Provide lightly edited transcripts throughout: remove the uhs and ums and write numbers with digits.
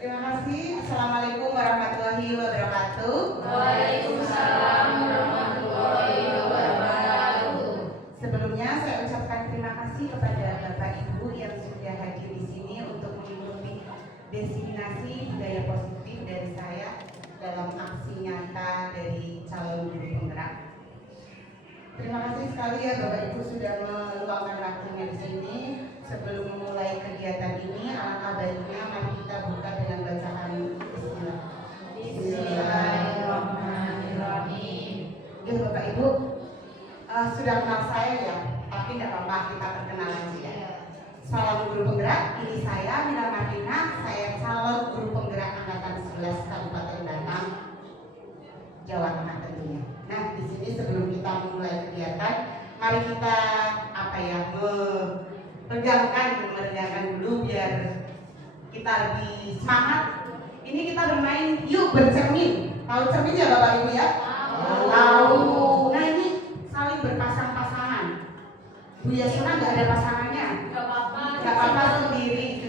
Terima kasih. Assalamualaikum warahmatullahi wabarakatuh. Waalaikumsalam warahmatullahi wabarakatuh. Sebelumnya saya ucapkan terima kasih kepada Bapak Ibu yang sudah hadir di sini untuk mengikuti diseminasi budaya positif dari saya dalam aksi nyata dari calon guru penggerak. Terima kasih sekali ya Bapak Ibu sudah meluangkan waktunya di sini. Sebelum memulai kegiatan ini, alangkah baiknya mari kita buka dengan bacaan Bismillah. Bismillahirrahmanirrahim. Ya Bapak Ibu, sudah kenal saya ya, tapi tidak apa-apa kita perkenalan aja ya. Salam guru penggerak, ini saya Mila Martina, saya calon guru penggerak angkatan 11 Kabupaten Batang, Jawa Tengah tentunya. Nah, di sini sebelum kita memulai kegiatan, mari kita meregangkan dulu biar kita lebih semangat. Ini kita bermain yuk bercermin. Tahu cermin ya Bapak Ibu ya? Tahu. Nah ini saling berpasang-pasangan. Bu Yasuna nggak ada pasangannya. Nggak apa-apa sendiri.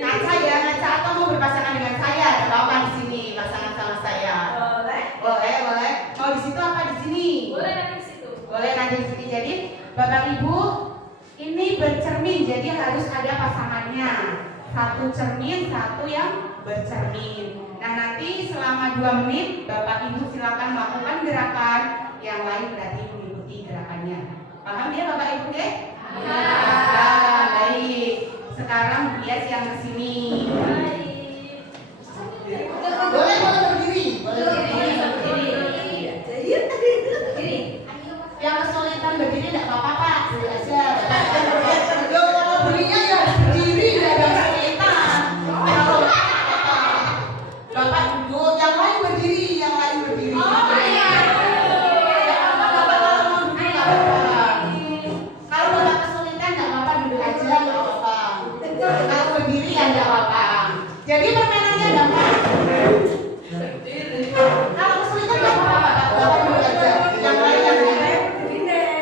Ngaca ya, ngaca atau mau berpasangan dengan saya? Nggak apa-apa di sini pasangan sama saya. Boleh. Mau di situ apa di sini? Boleh nanti di sini. Jadi Bapak Ibu ini bercermin, jadi harus ada pasangannya. Satu cermin, satu yang bercermin. Nah nanti selama 2 menit Bapak Ibu silakan melakukan gerakan, yang lain berarti mengikuti gerakannya. Paham ya Bapak Ibu deh? Ya. Baik. Sekarang bias yang kesini. Boleh berdiri. Yang kesulitan berdiri tidak apa-apa Pak, dulu aja. Kalau berdirinya ya berdiri, tidak ada kesulitan. Kalau Bapak duduk, yang lain berdiri. Oh iya. Kalau Bapak kesulitan tidak apa-apa, duduk aja nggak apa-apa. Kalau berdiri ya nggak apa-apa. Jadi permainannya gampang. Kalau kesulitan nggak apa-apa, Bapak duduk aja. Yang lain yang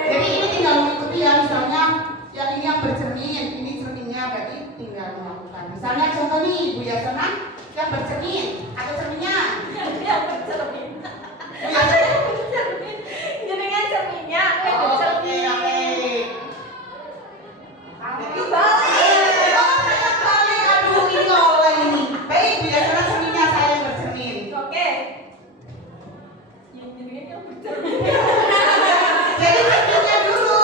jadi ini tinggal mengikuti ya, misalnya yang ini yang bercermin, ini cerminnya berarti tinggal melakukan. Misalnya contoh nih Bu Yasona yang bercermin atau cerminnya Yang bercermin. Bu Yasona. Jenengan cerminnya, Oke. Kali aduh ini oleh ini. Baik Bu Yasona cerminnya, saya yang bercermin. Oke. Yang jenengan yang bercermin. Jadi cerminnya dulu.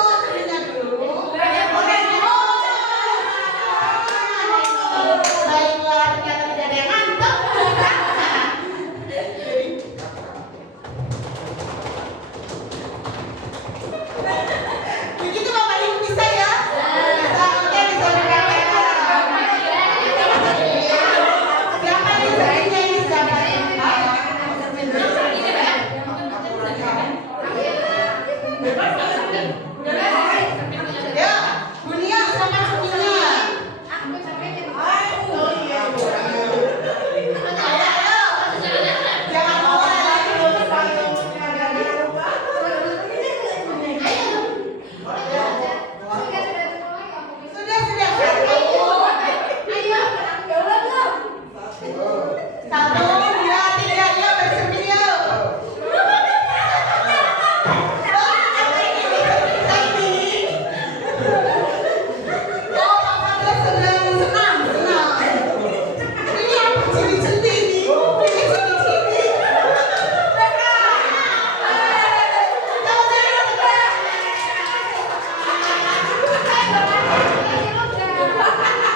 Baiklah, ternyata tidak ada yang mantap. Begitu Bapak Ibu bisa ya? Bisa, oke, bisa dikatakan. Siapa yang cerminnya ini? Siapa yang ya, dunia sama cerminnya. Jangan mulai lagi. Sudah. Satu, dua, tiga, yuk bercermin yuk. Oh, Pak Fadil sedang senang. Ini apa ciri-ciri ini? Ini ciri-ciri.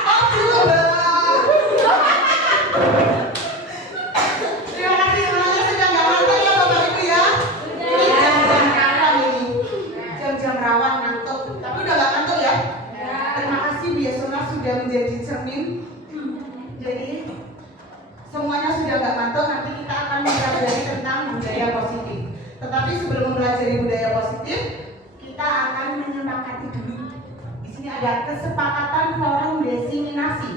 Oh, coba. Terima kasih semuanya sudah nggak ngantuk ya Bapak Ibu ya. Ini jam-jam rawan ini. Jam-jam rawan ngantuk. Tapi udah nggak ngantuk ya? Terima kasih Bu Yasona sudah menjadi cermin. Jadi semuanya sudah nggak ngantuk. Nanti kita akan mempelajari tentang budaya positif. Tetapi sebelum mempelajari budaya positif, kita akan menyepakati dulu. Di sini ada kesepakatan forum diseminasi.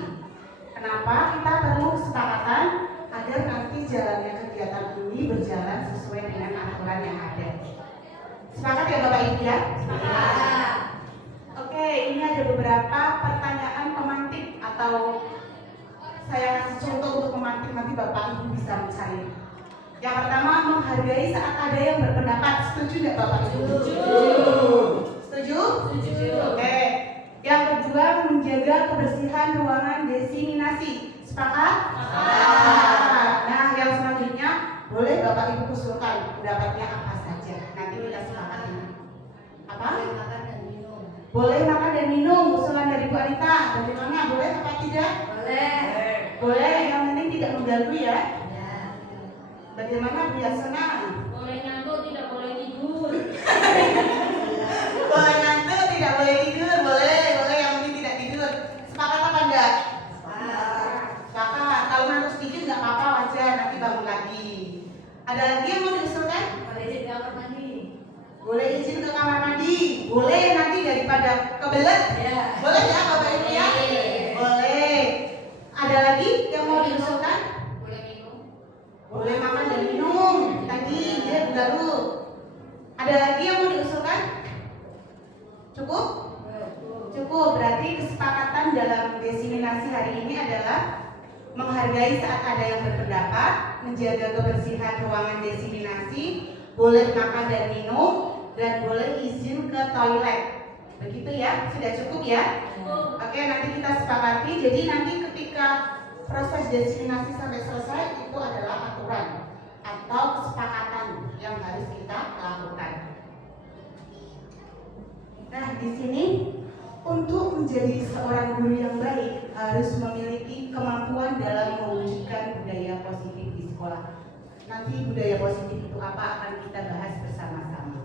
Kenapa kita perlu kesepakatan? Agar nanti jalannya kegiatan ini berjalan sesuai dengan aturan yang ada. Sepakat ya Bapak Ibu ya? Sepakat. Oke, ini ada beberapa pertanyaan pemantik atau saya kasih contoh untuk memantik nanti Bapak Ibu bisa mencari. Yang pertama, menghargai saat ada yang berpendapat. Setuju nggak Bapak Ibu? Setuju? Oke. Yang kedua, menjaga kebersihan ruangan diseminasi. Sepakat? Nah, yang selanjutnya boleh Bapak Ibu usulkan pendapatnya apa saja. Nanti kita sepakati. Apa? Boleh makan dan minum. Usulan dari Bu Anita. Bagaimana? Boleh apa tidak? Boleh. Yang penting tidak mengganggu ya. Bagaimana Bu Yasona? Boleh ngantuk, tidak boleh tidur. Boleh ngantuk, tidak boleh tidur. Boleh. Yang penting tidak tidur. Sepakat apa enggak? Sepakat. Kalau ngantuk sedikit nggak apa-apa, wajar. Nanti bangun lagi. Ada lagi yang mau diusulkan? Boleh izin ke kamar mandi. Boleh nanti daripada kebelet. Boleh ya Bapak Ibu ya? Boleh. Ada lagi yang mau diusulkan? Boleh makan dan minum. Tadi dia baru. Ada lagi yang mau diusulkan? Cukup? Cukup. Berarti kesepakatan dalam diseminasi hari ini adalah menghargai saat ada yang berpendapat, menjaga kebersihan ruangan diseminasi, boleh makan dan minum, dan boleh izin ke toilet. Begitu ya? Sudah cukup ya? Oke, nanti kita sepakati. Jadi nanti ketika proses diseminasi sampai selesai itu adalah aturan atau kesepakatan yang harus kita lakukan. Nah, di sini untuk menjadi seorang guru yang baik harus memiliki kemampuan dalam mewujudkan budaya positif di sekolah. Nanti budaya positif itu apa akan kita bahas bersama-sama.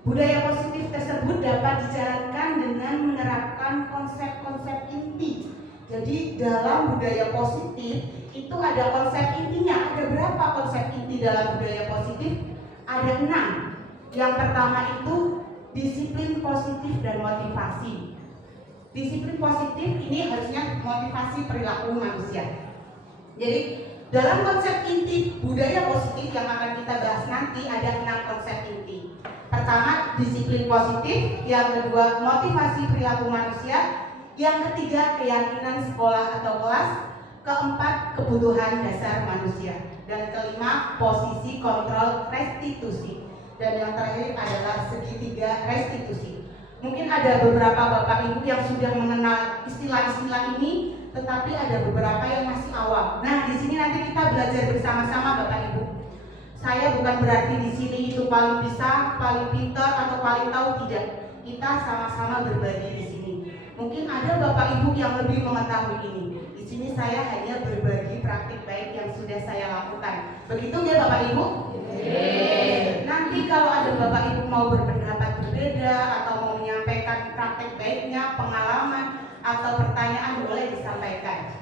Budaya positif tersebut dapat dijalankan dengan menerapkan konsep-konsep inti. Jadi dalam budaya positif itu ada konsep intinya. Ada berapa konsep inti dalam budaya positif? Ada 6. Yang pertama itu disiplin positif dan motivasi. Disiplin positif ini harusnya motivasi perilaku manusia. Jadi dalam konsep inti budaya positif yang akan kita bahas nanti ada 6 konsep inti. Pertama, disiplin positif. Yang kedua, motivasi perilaku manusia. Yang ketiga, keyakinan sekolah atau kelas. Keempat, kebutuhan dasar manusia. Dan kelima, posisi kontrol restitusi. Dan yang terakhir adalah segitiga restitusi. Mungkin ada beberapa Bapak Ibu yang sudah mengenal istilah-istilah ini, tetapi ada beberapa yang masih awam. Nah, di sini nanti kita belajar bersama-sama Bapak Ibu. Saya bukan berarti di sini itu paling bisa, paling pintar atau paling tahu, tidak. Kita sama-sama berbagi di sini. Mungkin ada Bapak Ibu yang lebih mengetahui ini. Di sini saya hanya berbagi praktik baik yang sudah saya lakukan. Begitu nggak Bapak Ibu? Nanti kalau ada Bapak Ibu mau berpendapat berbeda atau mau menyampaikan praktek baiknya, pengalaman atau pertanyaan, boleh disampaikan.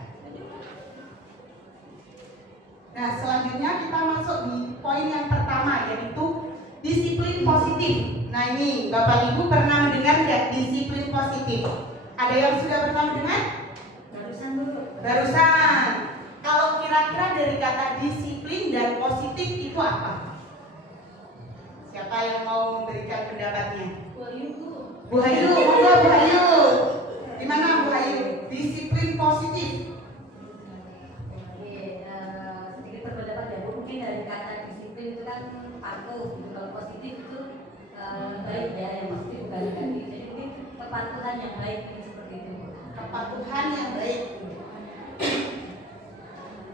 Nah, selanjutnya kita masuk di poin yang pertama, yaitu disiplin positif. Nah, ini Bapak Ibu pernah mendengar nggak disiplin positif? Ada yang sudah pernah mendengar? Barusan. Kalau kira-kira dari kata disiplin dan positif itu apa? Siapa yang mau memberikan pendapatnya? Bu Hayu, monggo Bu Hayu. Gimana Bu Hayu? Disiplin positif. Sedikit berpendapat ya Bu, mungkin dari kata disiplin itu kan patuh, kalau positif itu baik ya, yang positif bukan negatif. Jadi mungkin kepatuhan yang baik seperti itu. Kepatuhan yang baik.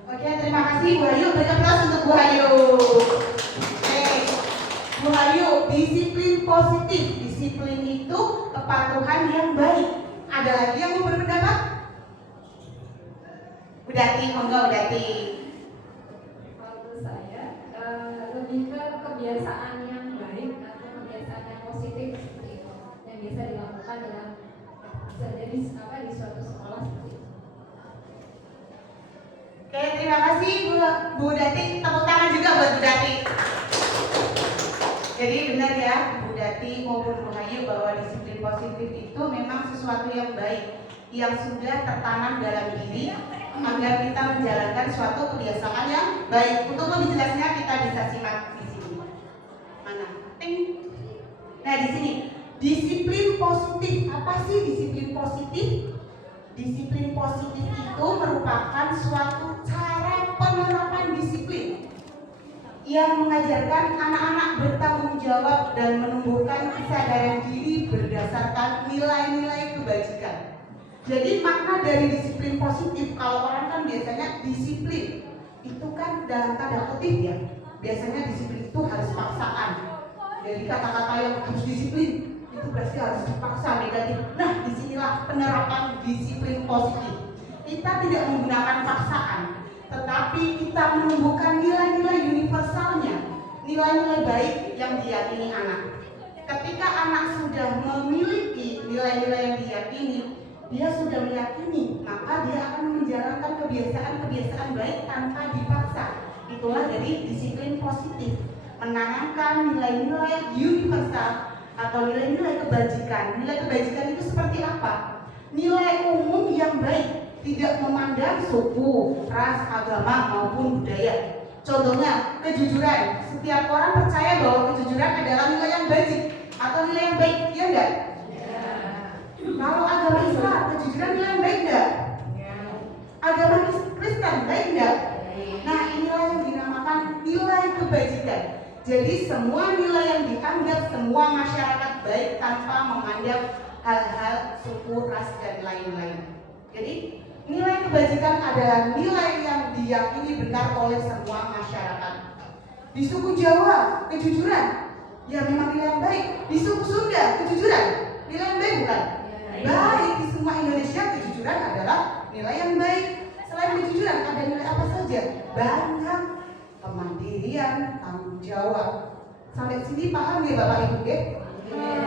Oke, terima kasih Bu Hayu. Beri aplaus untuk Bu Hayu. Oke, Bu Hayu, disiplin positif. Disiplin itu kepatuhan yang baik. Ada lagi yang mau berpendapat? Bu Dati, monggo Bu Dati. Menurut saya lebih ke kebiasaan yang baik atau kebiasaan yang positif seperti itu yang bisa dilakukan dalam jadi di suatu sekolah seperti itu. Oke, terima kasih Bu Dati. Tepuk tangan juga buat Bu Dati. Jadi benar ya Bu Dati maupun Bu Hayu bahwa disiplin positif itu memang sesuatu yang baik yang sudah tertanam dalam diri agar kita menjalankan suatu kebiasaan yang baik. Untuk lebih jelasnya kita bisa simak di sini. Mana? Ting. Nah, di sini disiplin positif. Apa sih disiplin positif? Disiplin positif itu merupakan suatu cara penerapan disiplin yang mengajarkan anak-anak bertanggung jawab dan menumbuhkan kesadaran diri berdasarkan nilai-nilai kebajikan. Jadi makna dari disiplin positif, kalau orang kan biasanya disiplin itu kan dalam tanda kutip ya, biasanya disiplin itu harus paksaan. Jadi kata-kata yang harus disiplin itu berarti harus dipaksa, negatif. Nah, disinilah penerapan disiplin positif. Kita tidak menggunakan paksaan, tetapi kita menumbuhkan nilai-nilai universalnya, nilai-nilai baik yang diyakini anak. Ketika anak sudah memiliki nilai-nilai yang diyakini, dia sudah meyakini, maka dia akan menjalankan kebiasaan-kebiasaan baik tanpa dipaksa. Itulah dari disiplin positif, menanamkan nilai-nilai universal atau nilai-nilai kebajikan. Nilai kebajikan itu seperti apa? Nilai umum yang baik, tidak memandang suku, ras, agama maupun budaya. Contohnya, kejujuran. Setiap orang percaya bahwa kejujuran adalah nilai yang baik atau nilai yang baik, iya enggak? Kalau agama Islam, kejujuran nilai yang baik enggak? Agama Kristen, baik enggak? Nah, inilah yang dinamakan nilai kebajikan. Jadi semua nilai yang dianggap semua masyarakat baik tanpa memandang hal-hal suku, ras, dan lain-lain. Jadi nilai kebajikan adalah nilai yang diyakini benar oleh semua masyarakat. Di suku Jawa, kejujuran, ya memang nilai yang baik. Di suku Sunda, kejujuran, nilai yang baik bukan? Baik. Di semua Indonesia, kejujuran adalah nilai yang baik. Selain kejujuran, ada nilai apa saja? Banyak. Kemandirian, tanggung jawab. Sampai sini paham ya Bapak Ibu?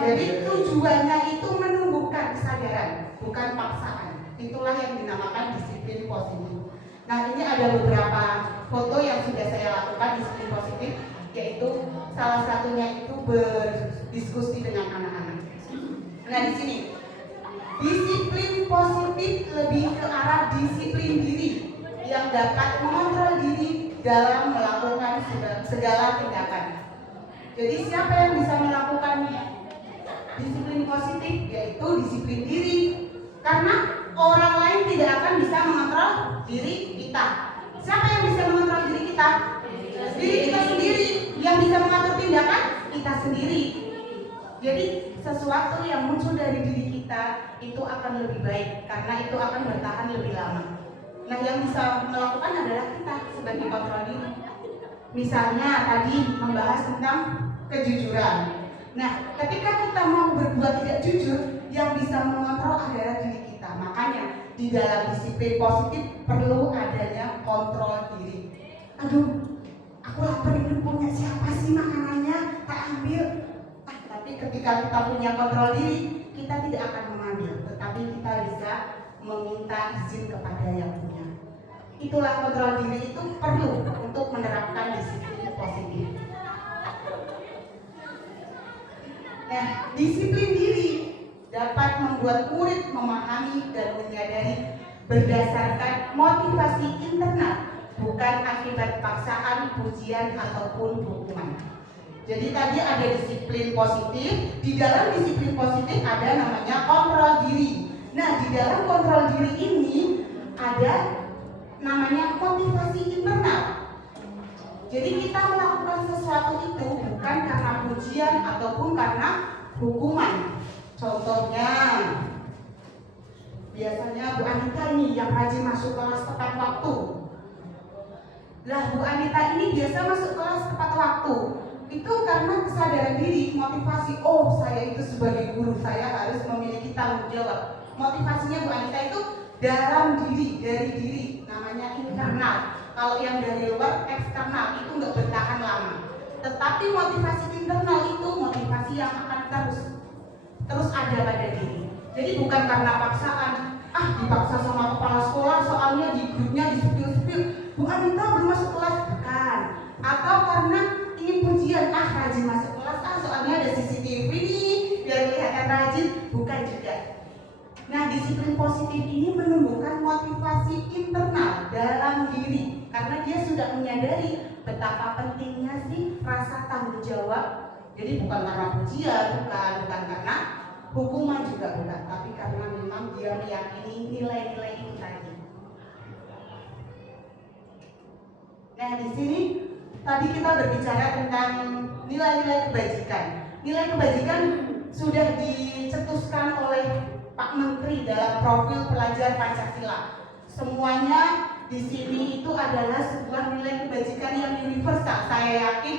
Jadi tujuannya itu menumbuhkan kesadaran, bukan paksaan. Itulah yang dinamakan disiplin positif. Nah, ini ada beberapa foto yang sudah saya lakukan disiplin positif, yaitu salah satunya itu berdiskusi dengan anak-anak. Nah, di sini disiplin positif lebih ke arah disiplin diri yang dapat mengontrol diri dalam melakukan segala tindakan. Jadi siapa yang bisa melakukan disiplin positif? Yaitu disiplin diri. Karena orang lain tidak akan bisa mengontrol diri kita. Siapa yang bisa mengontrol diri kita? Diri kita sendiri. Yang bisa mengatur tindakan? Kita sendiri. Jadi sesuatu yang muncul dari diri kita itu akan lebih baik, karena itu akan bertahan lebih lama. Nah, yang bisa melakukan adalah kita sebagai kontrol diri. Misalnya tadi membahas tentang kejujuran. Nah, ketika kita mau berbuat tidak jujur, yang bisa mengontrol adalah diri kita. Makanya di dalam disiplin positif perlu adanya kontrol diri. Aduh, aku lapar, ini punya siapa sih makanannya? Tak ambil. Tapi ketika kita punya kontrol diri, kita tidak akan mengambil, tetapi kita bisa meminta izin kepada yang punya. Itulah kontrol diri itu perlu untuk menerapkan disiplin positif. Nah, disiplin diri dapat membuat murid memahami dan menyadari berdasarkan motivasi internal, bukan akibat paksaan, pujian, ataupun hukuman. Jadi tadi ada disiplin positif, di dalam disiplin positif ada namanya kontrol diri. Nah, di dalam kontrol diri ini ada namanya motivasi internal. Jadi kita melakukan sesuatu itu bukan karena pujian ataupun karena hukuman. Contohnya, biasanya Bu Anita ini yang rajin masuk kelas tepat waktu. Lah, Bu Anita ini biasa masuk kelas tepat waktu. Itu karena kesadaran diri, motivasi, oh saya itu sebagai guru, saya harus memiliki tanggung jawab. Motivasinya Bu Anita itu dalam diri, dari diri, namanya internal. Kalau yang dari luar, eksternal, itu nggak bertahan lama. Tetapi motivasi internal itu motivasi yang akan terus ada pada diri. Jadi bukan karena paksaan, dipaksa sama kepala sekolah, soalnya di grupnya disepil-sepil, Bu Anita belum masuk kelas, bukan. Atau karena ingin pujian, rajin masuk kelas, soalnya ada CCTV nih, biar kelihatan rajin, bukan juga. Nah, disiplin positif ini menumbuhkan motivasi internal dalam diri, karena dia sudah menyadari betapa pentingnya sih rasa tanggung jawab. Jadi bukan karena pujian, bukan karena hukuman juga bukan, tapi karena memang dia meyakini nilai-nilai itu tadi. Nah, di sini tadi kita berbicara tentang nilai-nilai kebajikan. Nilai kebajikan sudah dicetuskan oleh Pak Menteri dalam profil pelajar Pancasila. Semuanya di sini itu adalah sebuah nilai kebajikan yang universal. Saya yakin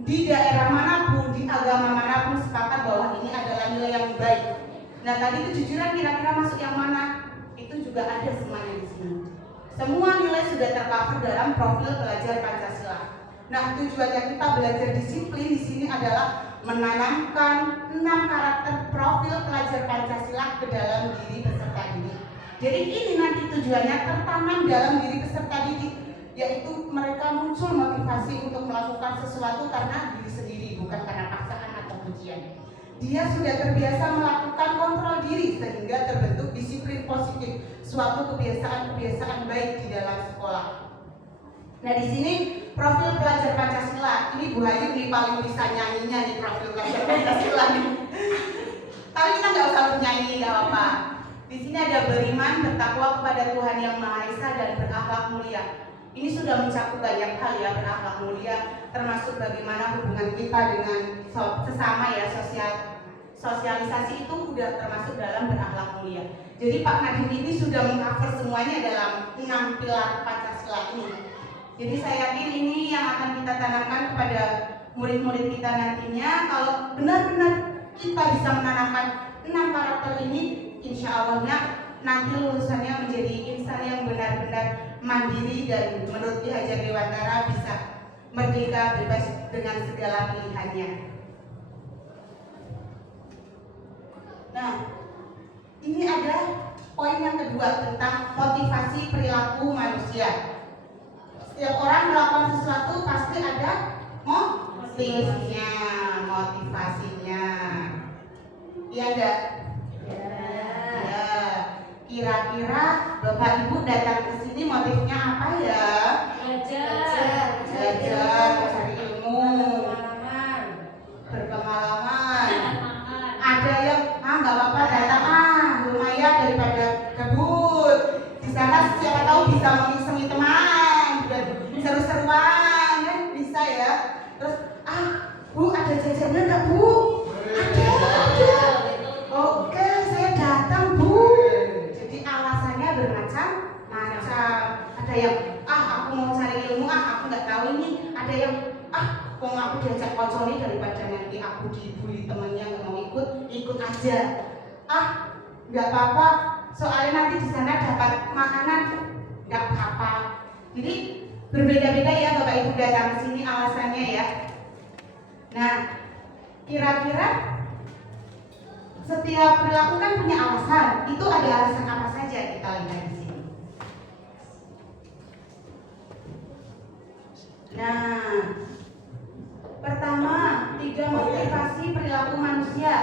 di daerah manapun, di agama manapun sepakat bahwa ini adalah nilai yang baik. Nah, tadi kejujuran kira-kira masuk yang mana? Itu juga ada semuanya di sini. Semua nilai sudah tercover dalam profil pelajar Pancasila. Nah, tujuannya kita belajar disiplin di sini adalah menanamkan 6 karakter profil pelajar Pancasila ke dalam diri peserta didik. Jadi ini nanti tujuannya tertanam dalam diri peserta didik, yaitu mereka muncul motivasi untuk melakukan sesuatu karena diri sendiri, bukan karena paksaan atau pujian. Dia sudah terbiasa melakukan kontrol diri sehingga terbentuk disiplin positif, suatu kebiasaan-kebiasaan baik di dalam sekolah. Nah, di sini profil pelajar Pancasila, ini Bu Hayu nih paling bisa nyanyinya di profil pelajar Pancasila nih. Tapi kita nggak usah bernyanyi, nggak apa-apa. Di sini ada beriman, bertakwa kepada Tuhan Yang Maha Esa dan berakhlak mulia. Ini sudah mencakup banyak hal ya, berakhlak mulia, termasuk bagaimana hubungan kita dengan sesama ya, sosialisasi itu sudah termasuk dalam berakhlak mulia. Jadi Pak Nadiem ini sudah meng-cover semuanya dalam 6 pilar Pancasila ini. Jadi saya yakin ini yang akan kita tanamkan kepada murid-murid kita nantinya. Kalau benar-benar kita bisa menanamkan 6 karakter ini, insya Allahnya nanti lulusannya menjadi insan yang benar-benar mandiri dan menurut Ki Hajar Dewantara bisa merdeka bebas dengan segala pilihannya. Nah, ini ada poin yang kedua tentang motivasi perilaku manusia. Setiap orang melakukan sesuatu pasti ada motivasinya. Iya enggak? Ya. Kira-kira Bapak Ibu datang ke sini motifnya apa ya? Belajar, Cari ilmu, berpengalaman. Ada yang nggak apa-apa datang lumayan daripada kebut. Di sana siapa tahu bisa mengisemi teman, seru-seruan kan bisa ya. Terus Bu ada jajannya nggak Bu? Ada. Oke, saya datang Bu. Jadi alasannya bermacam-macam. Ada yang aku mau cari ilmu, aku nggak tahu ini. Ada yang kok aku diajak koconi daripada nanti aku dibully temennya nggak mau ikut aja. Nggak apa-apa, soalnya nanti di sana dapat makanan, nggak apa-apa. Jadi berbeda-beda ya Bapak Ibu datang ke sini alasannya ya. Nah, kira-kira setiap perilaku kan punya alasan. Itu ada alasan apa saja kita lihat di sini. Nah, pertama, 3 motivasi perilaku manusia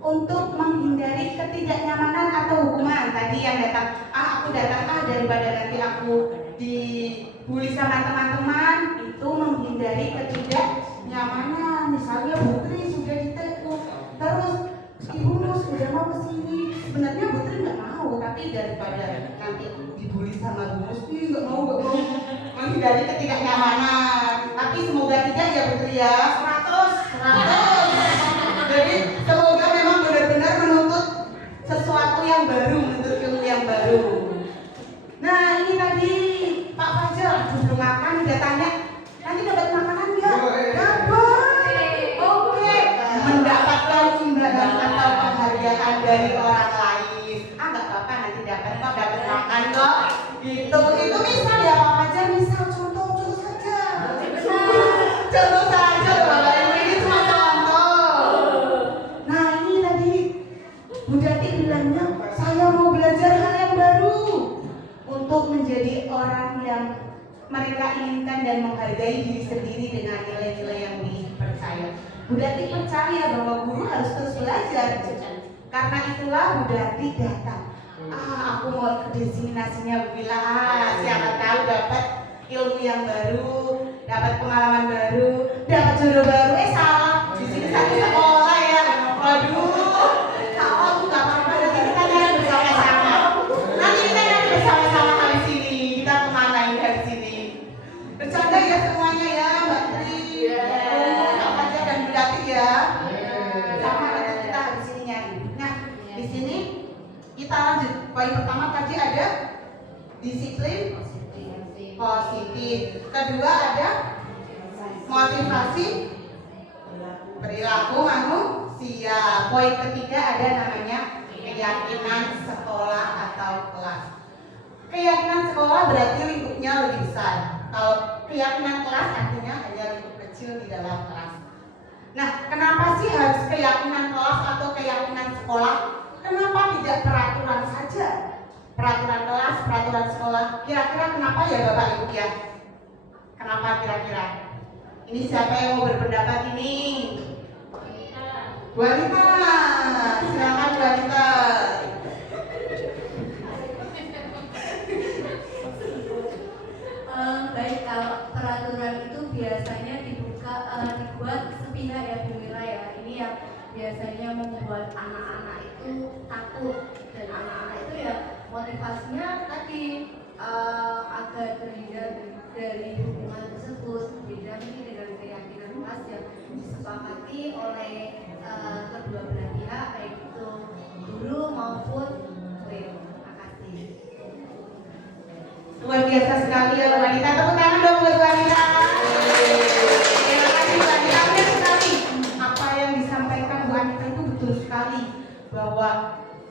untuk menghindari ketidaknyamanan atau hukuman. Tadi yang datang, aku datang daripada nanti aku dibully sama teman-teman, itu menghindari ketidaknyamanan. Misalnya Putri sudah ditegur, terus Ibu Mus sudah mau kesini. Sebenarnya Putri nggak mau, tapi daripada nanti dibully sama Bu Mus, nggak mau menghindari ketidaknyamanan. Tapi semoga tidak ya Putri ya, 100. Jadi semoga memang benar-benar menuntut sesuatu yang baru, menuntut ilmu yang baru. Nah ini tadi Pak Fajar belum makan, udah tanya nanti dapat makanan nggak? Dapat. Oke. Mendapatkan imbalan atau penghargaan dari orang lain. Nggak apa-apa nanti dapat makan kok. Itu misal ya Pak Fajar, misal contoh saja. Contoh saja Bapak Ibu, ini cuma contoh. Nah ini tadi Bu Dati bilangnya saya mau belajar hal yang baru untuk menjadi orang yang mereka inginkan dan menghargai diri sendiri dengan nilai-nilai yang dipercaya. Bu Dati percaya bahwa guru harus terus belajar. Karena itulah Bu Dati datang. Aku mau ke destinasinya Bu Bila. Siapa tahu dapat ilmu yang baru, dapat pengalaman baru, dapat jodoh baru. Salah. Di sini satu sekolah ya. Waduh. disiplin positif. Kedua ada motivasi perilaku manusia. Poin ketiga ada namanya keyakinan sekolah atau kelas. Keyakinan sekolah berarti lingkupnya lebih besar. Kalau keyakinan kelas artinya hanya lingkup kecil di dalam kelas. Nah, kenapa sih harus keyakinan kelas atau keyakinan sekolah? Kenapa tidak peraturan saja? Peraturan kelas, peraturan sekolah. Kira-kira kenapa ya Bapak Ibu ya? Kenapa kira-kira? Ini siapa yang mau berpendapat ini? Bu Anita, silakan Bu Anita. Baik, kalau peraturan itu biasanya dibuat sepihak ya Bu Mira ya. Ini yang biasanya membuat anak-anak itu takut, dan anak-anak itu ya motivasinya tadi agar terhindar dari hukuman tersebut. Beda mungkin dengan keyakinan kelas yang disepakati oleh kedua belah pihak, baik itu guru maupun murid. Terima kasih. Luar biasa sekali ya Bu Anita. Tepuk tangan dong buat Bu Anita. Terima kasih Bu Anita. Benar sekali. Apa yang disampaikan Bu Anita itu betul sekali, bahwa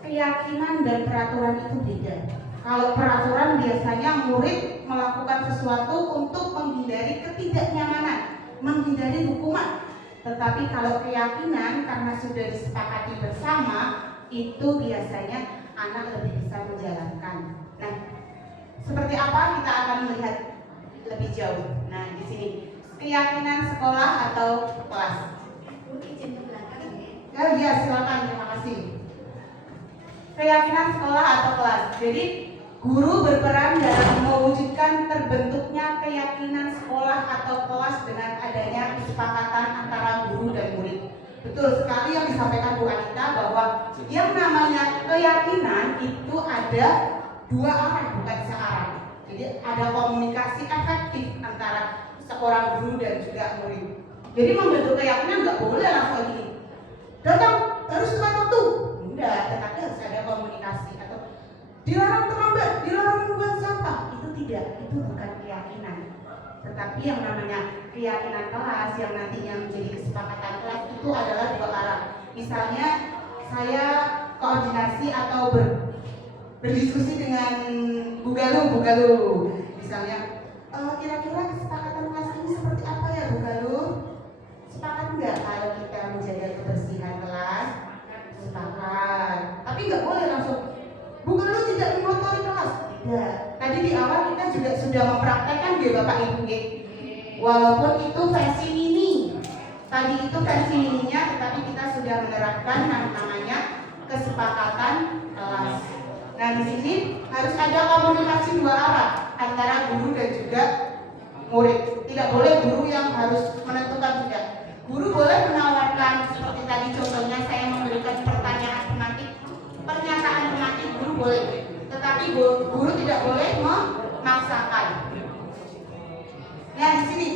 keyakinan dan peraturan itu beda. Kalau peraturan biasanya murid melakukan sesuatu untuk menghindari ketidaknyamanan, menghindari hukuman. Tetapi kalau keyakinan karena sudah disepakati bersama, itu biasanya anak lebih bisa menjalankan. Nah, seperti apa kita akan melihat lebih jauh. Nah, di sini keyakinan sekolah atau kelas. Izin ke belakang ya. Oh iya, silakan. Terima kasih. Keyakinan sekolah atau kelas. Jadi guru berperan dalam mewujudkan terbentuknya keyakinan sekolah atau kelas dengan adanya kesepakatan antara guru dan murid. Betul sekali yang disampaikan Bu Anita, bahwa yang namanya keyakinan itu ada dua arah, bukan searah. Jadi ada komunikasi efektif antara seorang guru dan juga murid. Jadi membentuk keyakinan nggak boleh langsung gini, datang harus tepat waktu. Enggak, tetapi harus ada komunikasi. Atau dilarang terlambat, dilarang membuang sampah. Itu tidak, itu bukan keyakinan. Tetapi yang namanya keyakinan kelas yang nantinya menjadi kesepakatan kelas itu adalah dua arah. Misalnya saya koordinasi atau berdiskusi dengan Bu Galuh. Misalnya, kira-kira kesepakatan kelas ini seperti apa ya Bu Galuh? Sepakat nggak kalau kita menjaga kebersihan kelas? Sepakat. Tapi nggak boleh langsung, Bu Galuh tidak mengotori kelas. Tidak. Tadi di awal kita juga sudah mempraktekkan ya Bapak Ibu. Walaupun itu versi mini. Tadi itu versi mininya, tetapi kita sudah menerapkan namanya kesepakatan kelas. Nah, di sini harus ada komunikasi dua arah antara guru dan juga murid. Tidak boleh guru yang harus menentukan, tidak. Guru boleh menawarkan, seperti tadi contohnya saya memberikan pernyataan tematik, guru boleh. Tetapi guru tidak boleh memaksakan. Nah, di sini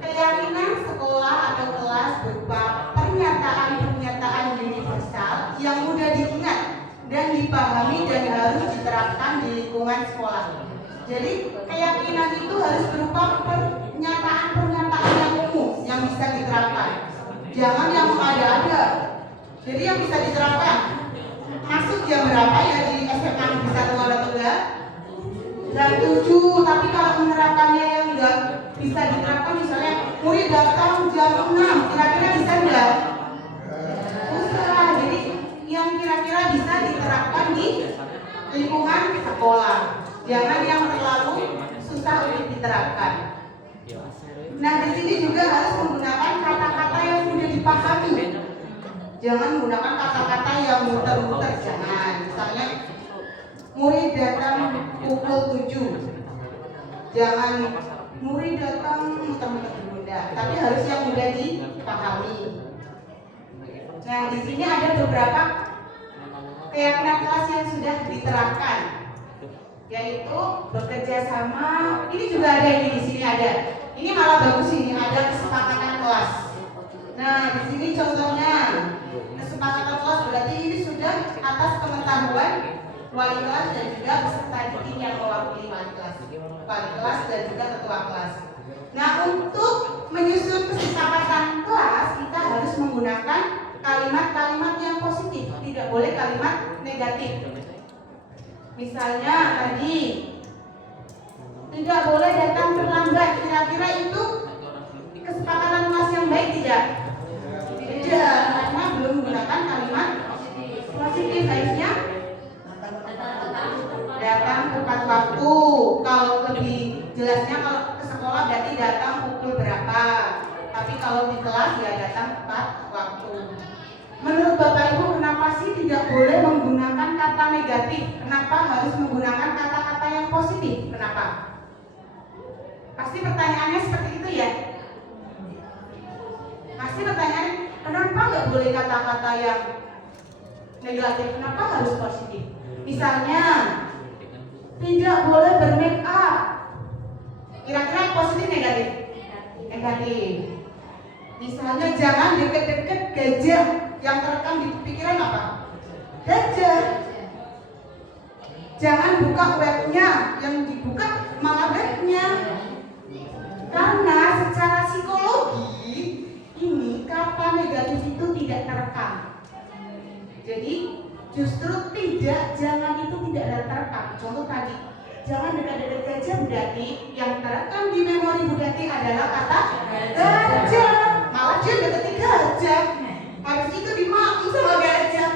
keyakinan sekolah atau kelas berupa pernyataan-pernyataan universal yang mudah diingat dan dipahami dan harus diterapkan di lingkungan sekolah. Jadi keyakinan itu harus berupa pernyataan-pernyataan yang umum yang bisa diterapkan. Jangan yang mengada-ada. Jadi yang bisa diterapkan, masuk jam berapa ya di SMA bisa keluar atau enggak? Jam 7. Tapi kalau menerapkannya yang enggak bisa diterapkan, misalnya murid datang jam 6, kira-kira bisa enggak? Susah. Jadi yang kira-kira bisa diterapkan di lingkungan sekolah. Jangan yang terlalu susah untuk diterapkan. Nah, di sini juga harus menggunakan kata-kata yang mudah dipahami. Jangan menggunakan kata-kata yang muter-muter, jangan. Misalnya murid datang pukul 7. Jangan murid datang muter-muter di bunda, tapi harus yang mudah dipahami. Nah, di sini ada beberapa keyakinan kelas yang sudah diterapkan, yaitu bekerja sama. Ini juga ada, ini di sini ada. Ini malah bagus, ini ada kesepakatan kelas. Nah, di sini contohnya kesepakatan kelas berarti ini sudah atas pengetahuan wali kelas dan juga peserta didik yang mewakili wali kelas dan juga ketua kelas. Nah, untuk menyusun kesepakatan kelas kita harus menggunakan kalimat-kalimat yang positif, tidak boleh kalimat negatif. Misalnya tadi tidak boleh datang terlambat. Kira-kira itu kesepakatan kelas yang baik tidak? Tidak, karena belum menggunakan kalimat positif. Harusnya datang tepat waktu. Kalau lebih jelasnya kalau ke sekolah berarti datang pukul berapa. Tapi kalau di kelas ya datang tepat waktu. Menurut Bapak Ibu, kenapa sih tidak boleh menggunakan kata negatif? Kenapa harus menggunakan kata-kata yang positif? Kenapa? Pasti pertanyaannya seperti itu ya. Pasti pertanyaan, kenapa nggak boleh kata-kata yang negatif? Kenapa harus positif? Misalnya, tidak boleh bermake up. Kira-kira positif negatif? Negatif. Misalnya, jangan deket-deket gajah. Yang terekam di pikiran apa? Gajah. Jangan buka webnya, yang dibuka malah webnya. Karena secara psikologi ini kata negatif itu tidak terekam. Jadi justru jangan itu tidak ada terekam. Contoh tadi, jangan dekat-dekat gajah, berarti yang terekam di memori Budati adalah kata gajah. Malah dia dekati gajah. Habis itu dimaafin sama gajah.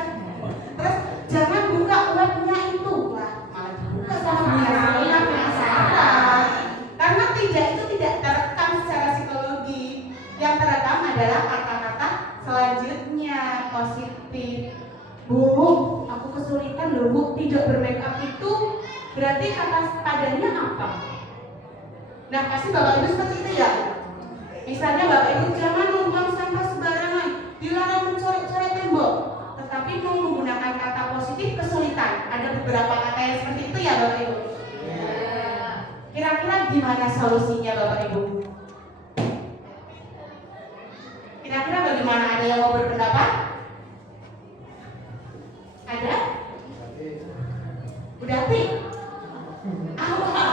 Terus jangan buka webnya itu, wah malah dibuka sama dia penasaran. Karena tidak itu tidak terekam secara psikologi. Yang terekam adalah kata-kata selanjutnya positif. Bu, aku kesulitan loh Bu, tidak bermake up itu berarti kata padanya apa? Nah pasti Bapak Ibu seperti itu ya. Misalnya Bapak Ibu jangan membuang sampah sembarangan, dilarang mencoret-coret tembok, tetapi mau menggunakan kata positif kesulitan. Ada beberapa kata yang seperti itu ya Bapak Ibu. Kira-kira gimana solusinya Bapak Ibu? Kira-kira bagaimana? Ada yang mau berpendapat? Ada? Budati? Apa?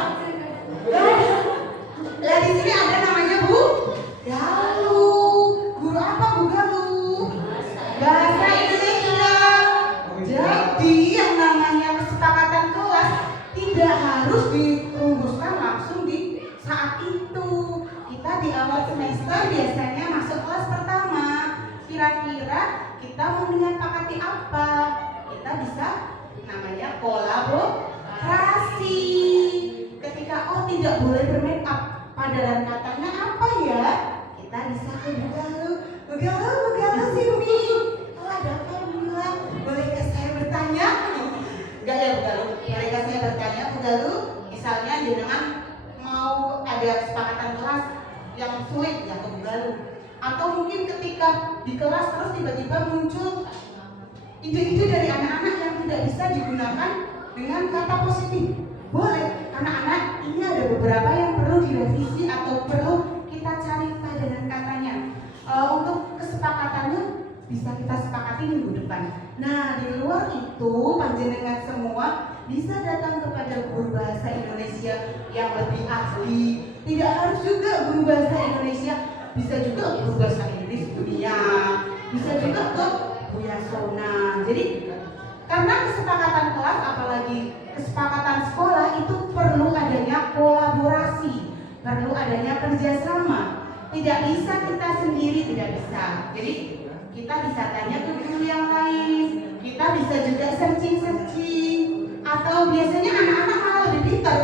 Lah di sini ada namanya Bu Galuh. Guru apa Bu Galuh? Bahasa Indonesia. Jadi yang namanya kesepakatan kelas tidak harus dirumuskan langsung di saat itu. Kita di awal semester biasanya masuk kelas pertama. Kira-kira kita mau menyepakati apa? Kita bisa namanya kolaborasi. Ketika tidak boleh bermake up, padanan katanya apa ya? Kita bisa ke Bu Galuh sini. Oh ada apa Bu Galuh? Bolehkah saya bertanya? Enggak ya Bu Galuh. Bolehkah saya bertanya Bu Galuh? Misalnya jenengan mau ada kesepakatan kelas yang sulit ya ke Bu Galuh. Atau mungkin ketika di kelas terus tiba-tiba muncul ide-ide dari anak-anak yang tidak bisa digunakan dengan kata positif. Boleh, anak-anak ini ada beberapa yang perlu direvisi atau perlu kita cari padanan katanya. Untuk kesepakatannya bisa kita sepakati minggu depan. Nah, di luar itu panjenengan semua bisa datang kepada guru bahasa Indonesia yang lebih ahli. Tidak harus juga guru bahasa Indonesia, bisa juga guru bahasa Inggris dunia, bisa juga ke Bu Yasona. Jadi karena kesepakatan kelas, apalagi kesepakatan sekolah itu perlu adanya kolaborasi, perlu adanya kerjasama. Tidak bisa kita sendiri, tidak bisa. Jadi kita bisa tanya ke guru yang lain, kita bisa juga searching, atau biasanya anak-anak malah lebih pintar.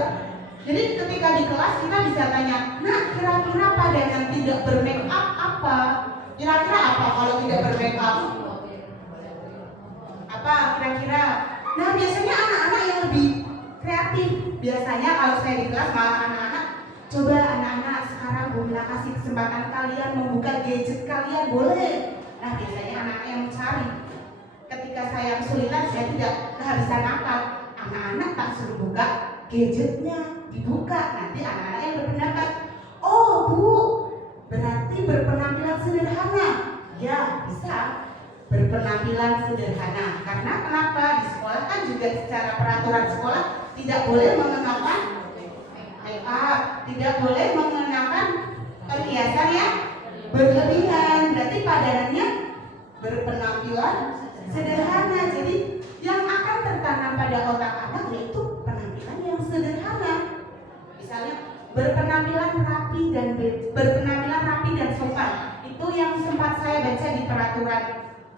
Jadi ketika di kelas kita bisa tanya, nah kira-kira padanan tidak bermake up apa? Kira-kira apa kalau tidak bermake up? Apa kira-kira? Nah biasanya anak-anak yang lebih kreatif. Biasanya kalau saya di kelas malah anak-anak, coba anak-anak sekarang Bu Mila kasih kesempatan kalian membuka gadget kalian, boleh? Nah biasanya anak-anak yang mencari. Ketika saya kesulitan, saya tidak kehabisan akal. Anak-anak tak suruh buka gadgetnya, dibuka. Nanti anak-anak yang berpendapat, oh Bu, berarti berpenampilan sederhana. Ya bisa berpenampilan sederhana. Karena kenapa? Di sekolah kan juga secara peraturan sekolah tidak boleh mengenakan A. Tidak boleh mengenakan perhiasan yang berlebihan. Berarti padanannya berpenampilan sederhana. Jadi yang akan tertanam pada otak anak yaitu penampilan yang sederhana. Misalnya berpenampilan rapi dan sopan. Itu yang sempat saya baca di peraturan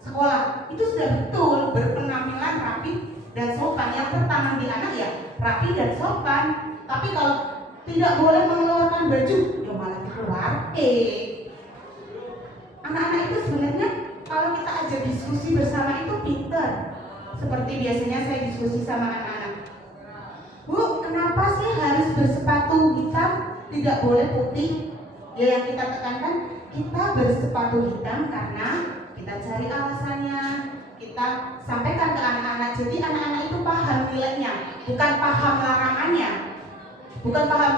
sekolah. Itu sudah betul, berpenampilan rapi dan sopan. Yang tertanam di anak ya rapi dan sopan. Tapi kalau tidak boleh mengeluarkan baju, ya malah keluar. Anak-anak itu sebenarnya kalau kita ajak diskusi bersama itu pinter. Seperti biasanya saya diskusi sama anak-anak. Bu, kenapa sih harus bersepatu hitam, tidak boleh putih? Ya yang kita tekankan, kita bersepatu hitam karena kita cari alasannya, kita sampaikan ke anak-anak. Jadi anak-anak itu paham nilainya, bukan paham larangannya. Bukan paham,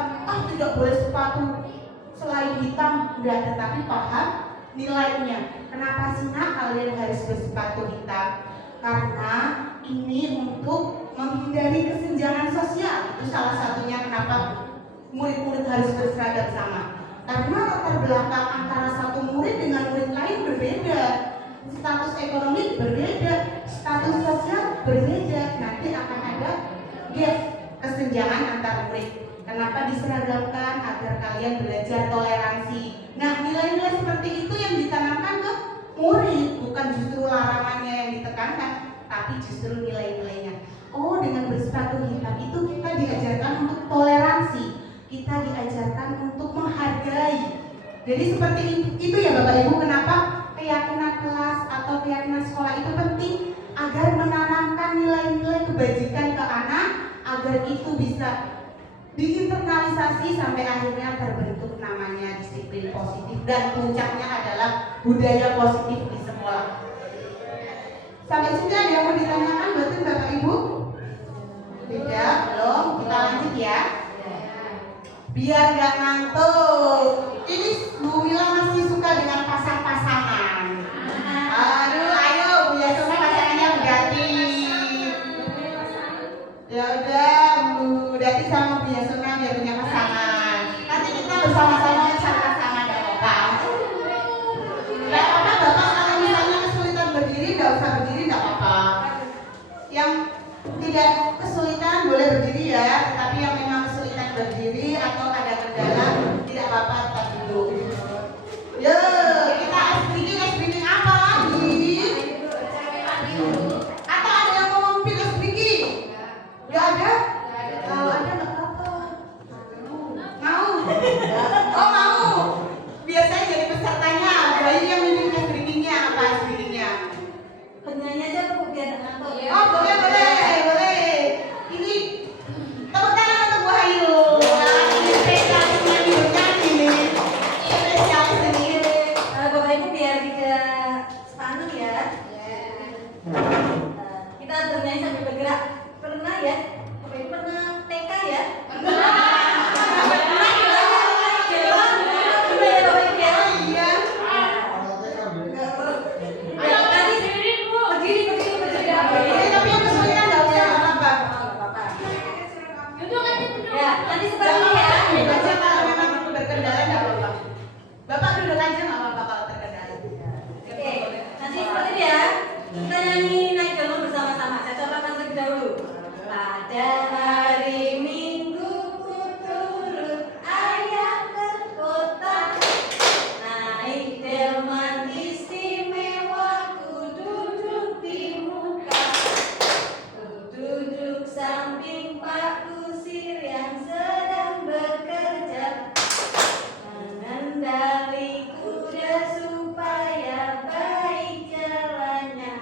tidak boleh sepatu selain hitam, enggak, tetapi paham nilainya. Kenapa sih nak kalian harus bersepatu hitam? Karena ini untuk menghindari kesenjangan sosial. Itu salah satunya kenapa murid-murid harus berseragam sama. Karena latar belakang antara satu murid dengan murid lain berbeda, status ekonomi berbeda, status sosial berbeda. Nanti akan ada gap kesenjangan antar murid. Kenapa diseragamkan? Agar kalian belajar toleransi. Nah, nilai-nilai seperti itu yang ditanamkan ke murid, bukan justru larangannya yang ditekankan, tapi justru nilai-nilainya. Oh, dengan bersepatu hitam itu kita diajarkan untuk toleransi, kita diajarkan untuk menghargai. Jadi seperti itu ya Bapak Ibu, kenapa keyakinan kelas atau keyakinan sekolah itu penting, agar menanamkan nilai-nilai kebajikan ke anak, agar itu bisa diinternalisasi sampai akhirnya terbentuk namanya disiplin positif, dan puncaknya adalah budaya positif di sekolah. Sampai sini ada yang mau ditanyakan buat Bapak Ibu? Tidak, belum. Kita lanjut ya. Biar gak ngantuk. Ini Bu Mila masih suka dengan pasang-pasangan. Aduh, ayo biasanya pasangannya Bu Dati. Ya udah, Bu Dati sama Bu Yasona biar punya pasangan. Nanti kita bersama-sama cari pasangan ya Bapak. Ya Bapak, kalau misalnya kesulitan berdiri, nggak usah berdiri, nggak apa-apa. Yang tidak kesulitan boleh berdiri ya, tetapi yang memang kesulitan berdiri atau ada kendala tidak apa-apa, tetap duduk. Yo, kita ice breaking apa lagi? Atau ada yang mau memimpin ice breaking? Gak ada? Kalau ada nggak apa-apa. Mau? Oh mau? Biasanya jadi pesertanya, Bayu yang mimpin ice breakingnya apa ice breakingnya? Penyanyi aja kok biar ngantuk. Oh boleh. Ini tepuk tangan untuk Bu Hayu. Ini spesialis nyanyi bernyanyi nih. Spesialis ini. Bapak Ibu biar tidak sepaneng ya. Kita bernyanyi sambil bergerak. Pernah ya? Bapak Ibu pernah TK ya? Tapi yang kesulitan nggak usah apa-apa. Ya, nanti seperti ya. Duduk aja kalau memang berkendala nggak apa-apa. Bapak duduk aja nggak apa-apa kalau terkendala. Oke, nanti seperti ini ya. Kita nyanyi naik dalam bersama-sama. Saya cobakan terlebih dahulu. Pada hari Minggu ku turut ayah ke kota, naik delman istimewa, ku duduk di muka, ku duduk samping Pak Kusir yang sedang bekerja, mengendali kuda supaya baik jalannya.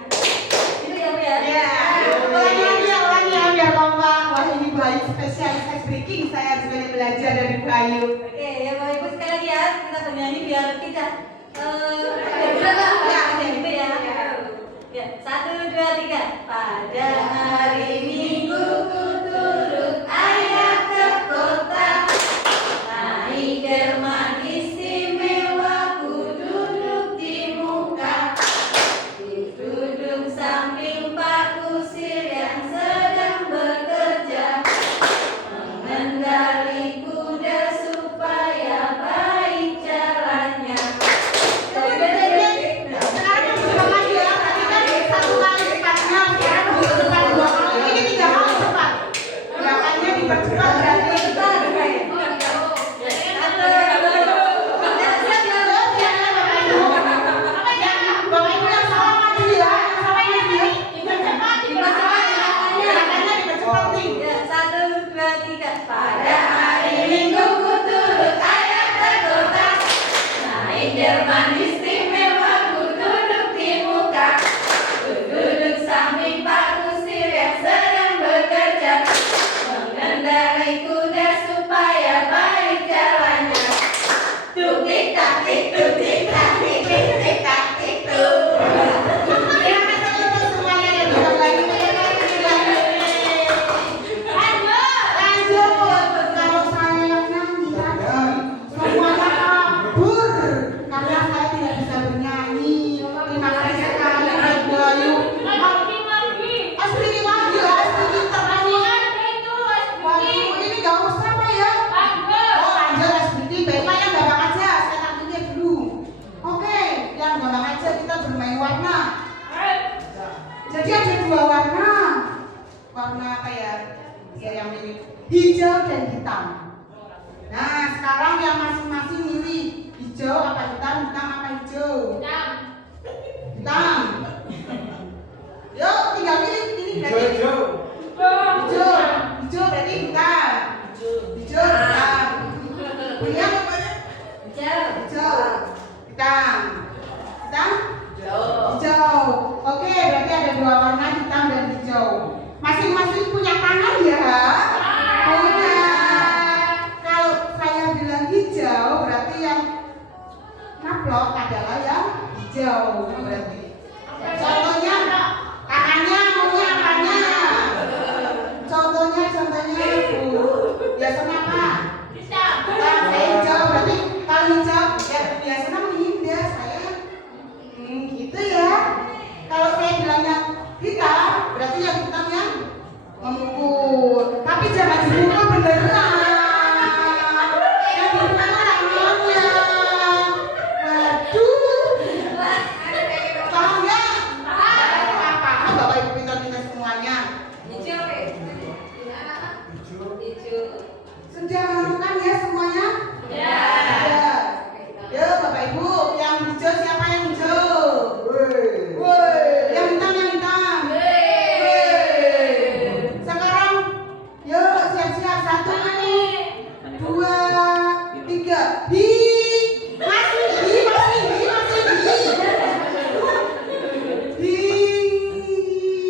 Itu ya Bu ya? Ya, ulangi ya biar kompak. Wah ini Bayu spesialis ice breaking. Saya harus banyak belajar dari Bayu. Oke, ya Bapak Ibu sekali lagi ya, kita bernyanyi biar tidak berat lah, ya gitu ya. Ya, 1, 2, 3. Pada hari Minggu ku turut ayah ke kota, naik delman istimewa, ku duduk di muka, ku duduk samping Pak Kusir yang sedang bekerja, mengendali kuda tak tiktuk, tik tak tiktuk, tik tak tiktuk. Terima kasih untuk semuanya yang bilang lagi. Lanjut. Kalau saya yang nyanyi tadi, semuanya kabur karena saya tidak bisa bernyanyi. Terima kasih sekali Ibu Ayu. Asli lagi ya, asli terangnya. Waduh, ini gak usah Pak ya. Oh lanjut asli, baiklah yang gampang aja. Saya takutnya dulu. Oke, yang gampang aja kita bermain warna. Jadi ada dua warna. Warna apa ya? Biar yang milih hijau dan hitam. Nah, sekarang yang masing-masing milih hijau apa hitam, hitam apa hijau? Hitam. Yuk, tinggal pilih. Ini berarti hijau. Hijau berarti hitam. Hijau hitam. Punya apa banyak? Hijau. Hitam. Hitam? Hijau. Oke, berarti ada dua warna hitam dan hijau. Masing-masing punya tangan ya? Punya. Kalau saya bilang hijau, berarti yang naplok adalah yang hijau. Berarti. Contohnya, tangannya maunya apanya? Contohnya Bu. Biasanya apa? Nah, saya hijau, berarti kalau hijau ya biasanya menghindar saya. Gitu ya. Kalau saya bilangnya hitam, berarti yang hitam yang memukul. Tapi jangan dipukul beneran. Yang dipukul tangannya. Waduh. Paham ya? Paham Bapak Ibu pintar-pintar semuanya. Sudah menemukan ya semuanya? Ya. Ya Bapak Ibu, yang hijau siapa yang hijau? Woi, yang hitam Sekarang, yuk siap-siap 1, 2, 3. Masih.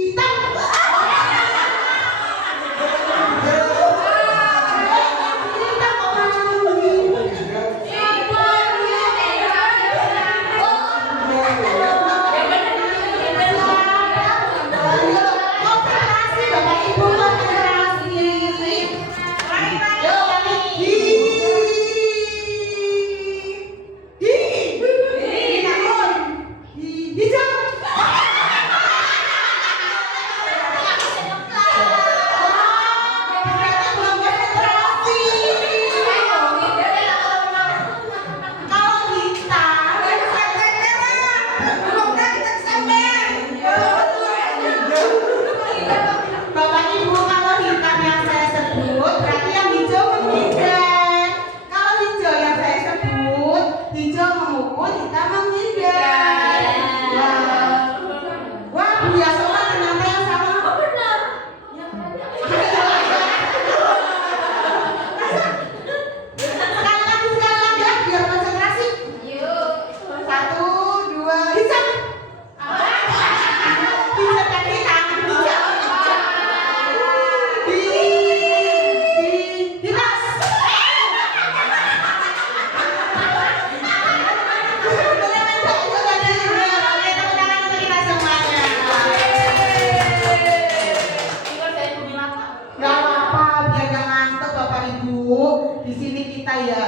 Hitam. Konsentrasi Bapak Ibu, konsentrasi. Yuk, hijau. Belum konsentrasi. Kalau hitam, belum kita sampai. Bapak Ibu, kalau hitam yang saya sebut berarti yang hijau menghindar. Kalau hijau yang saya sebut, hijau memukul, hitam menghindar. Wah, Bu Yasona ternyata yang sama. Sekali lagi ya, biar konsentrasi. 1, 2, hijau. Hijau dan hitam. Hilas. Gak apa-apa, biar gak ngantuk Bapak Ibu. Di sini kita ya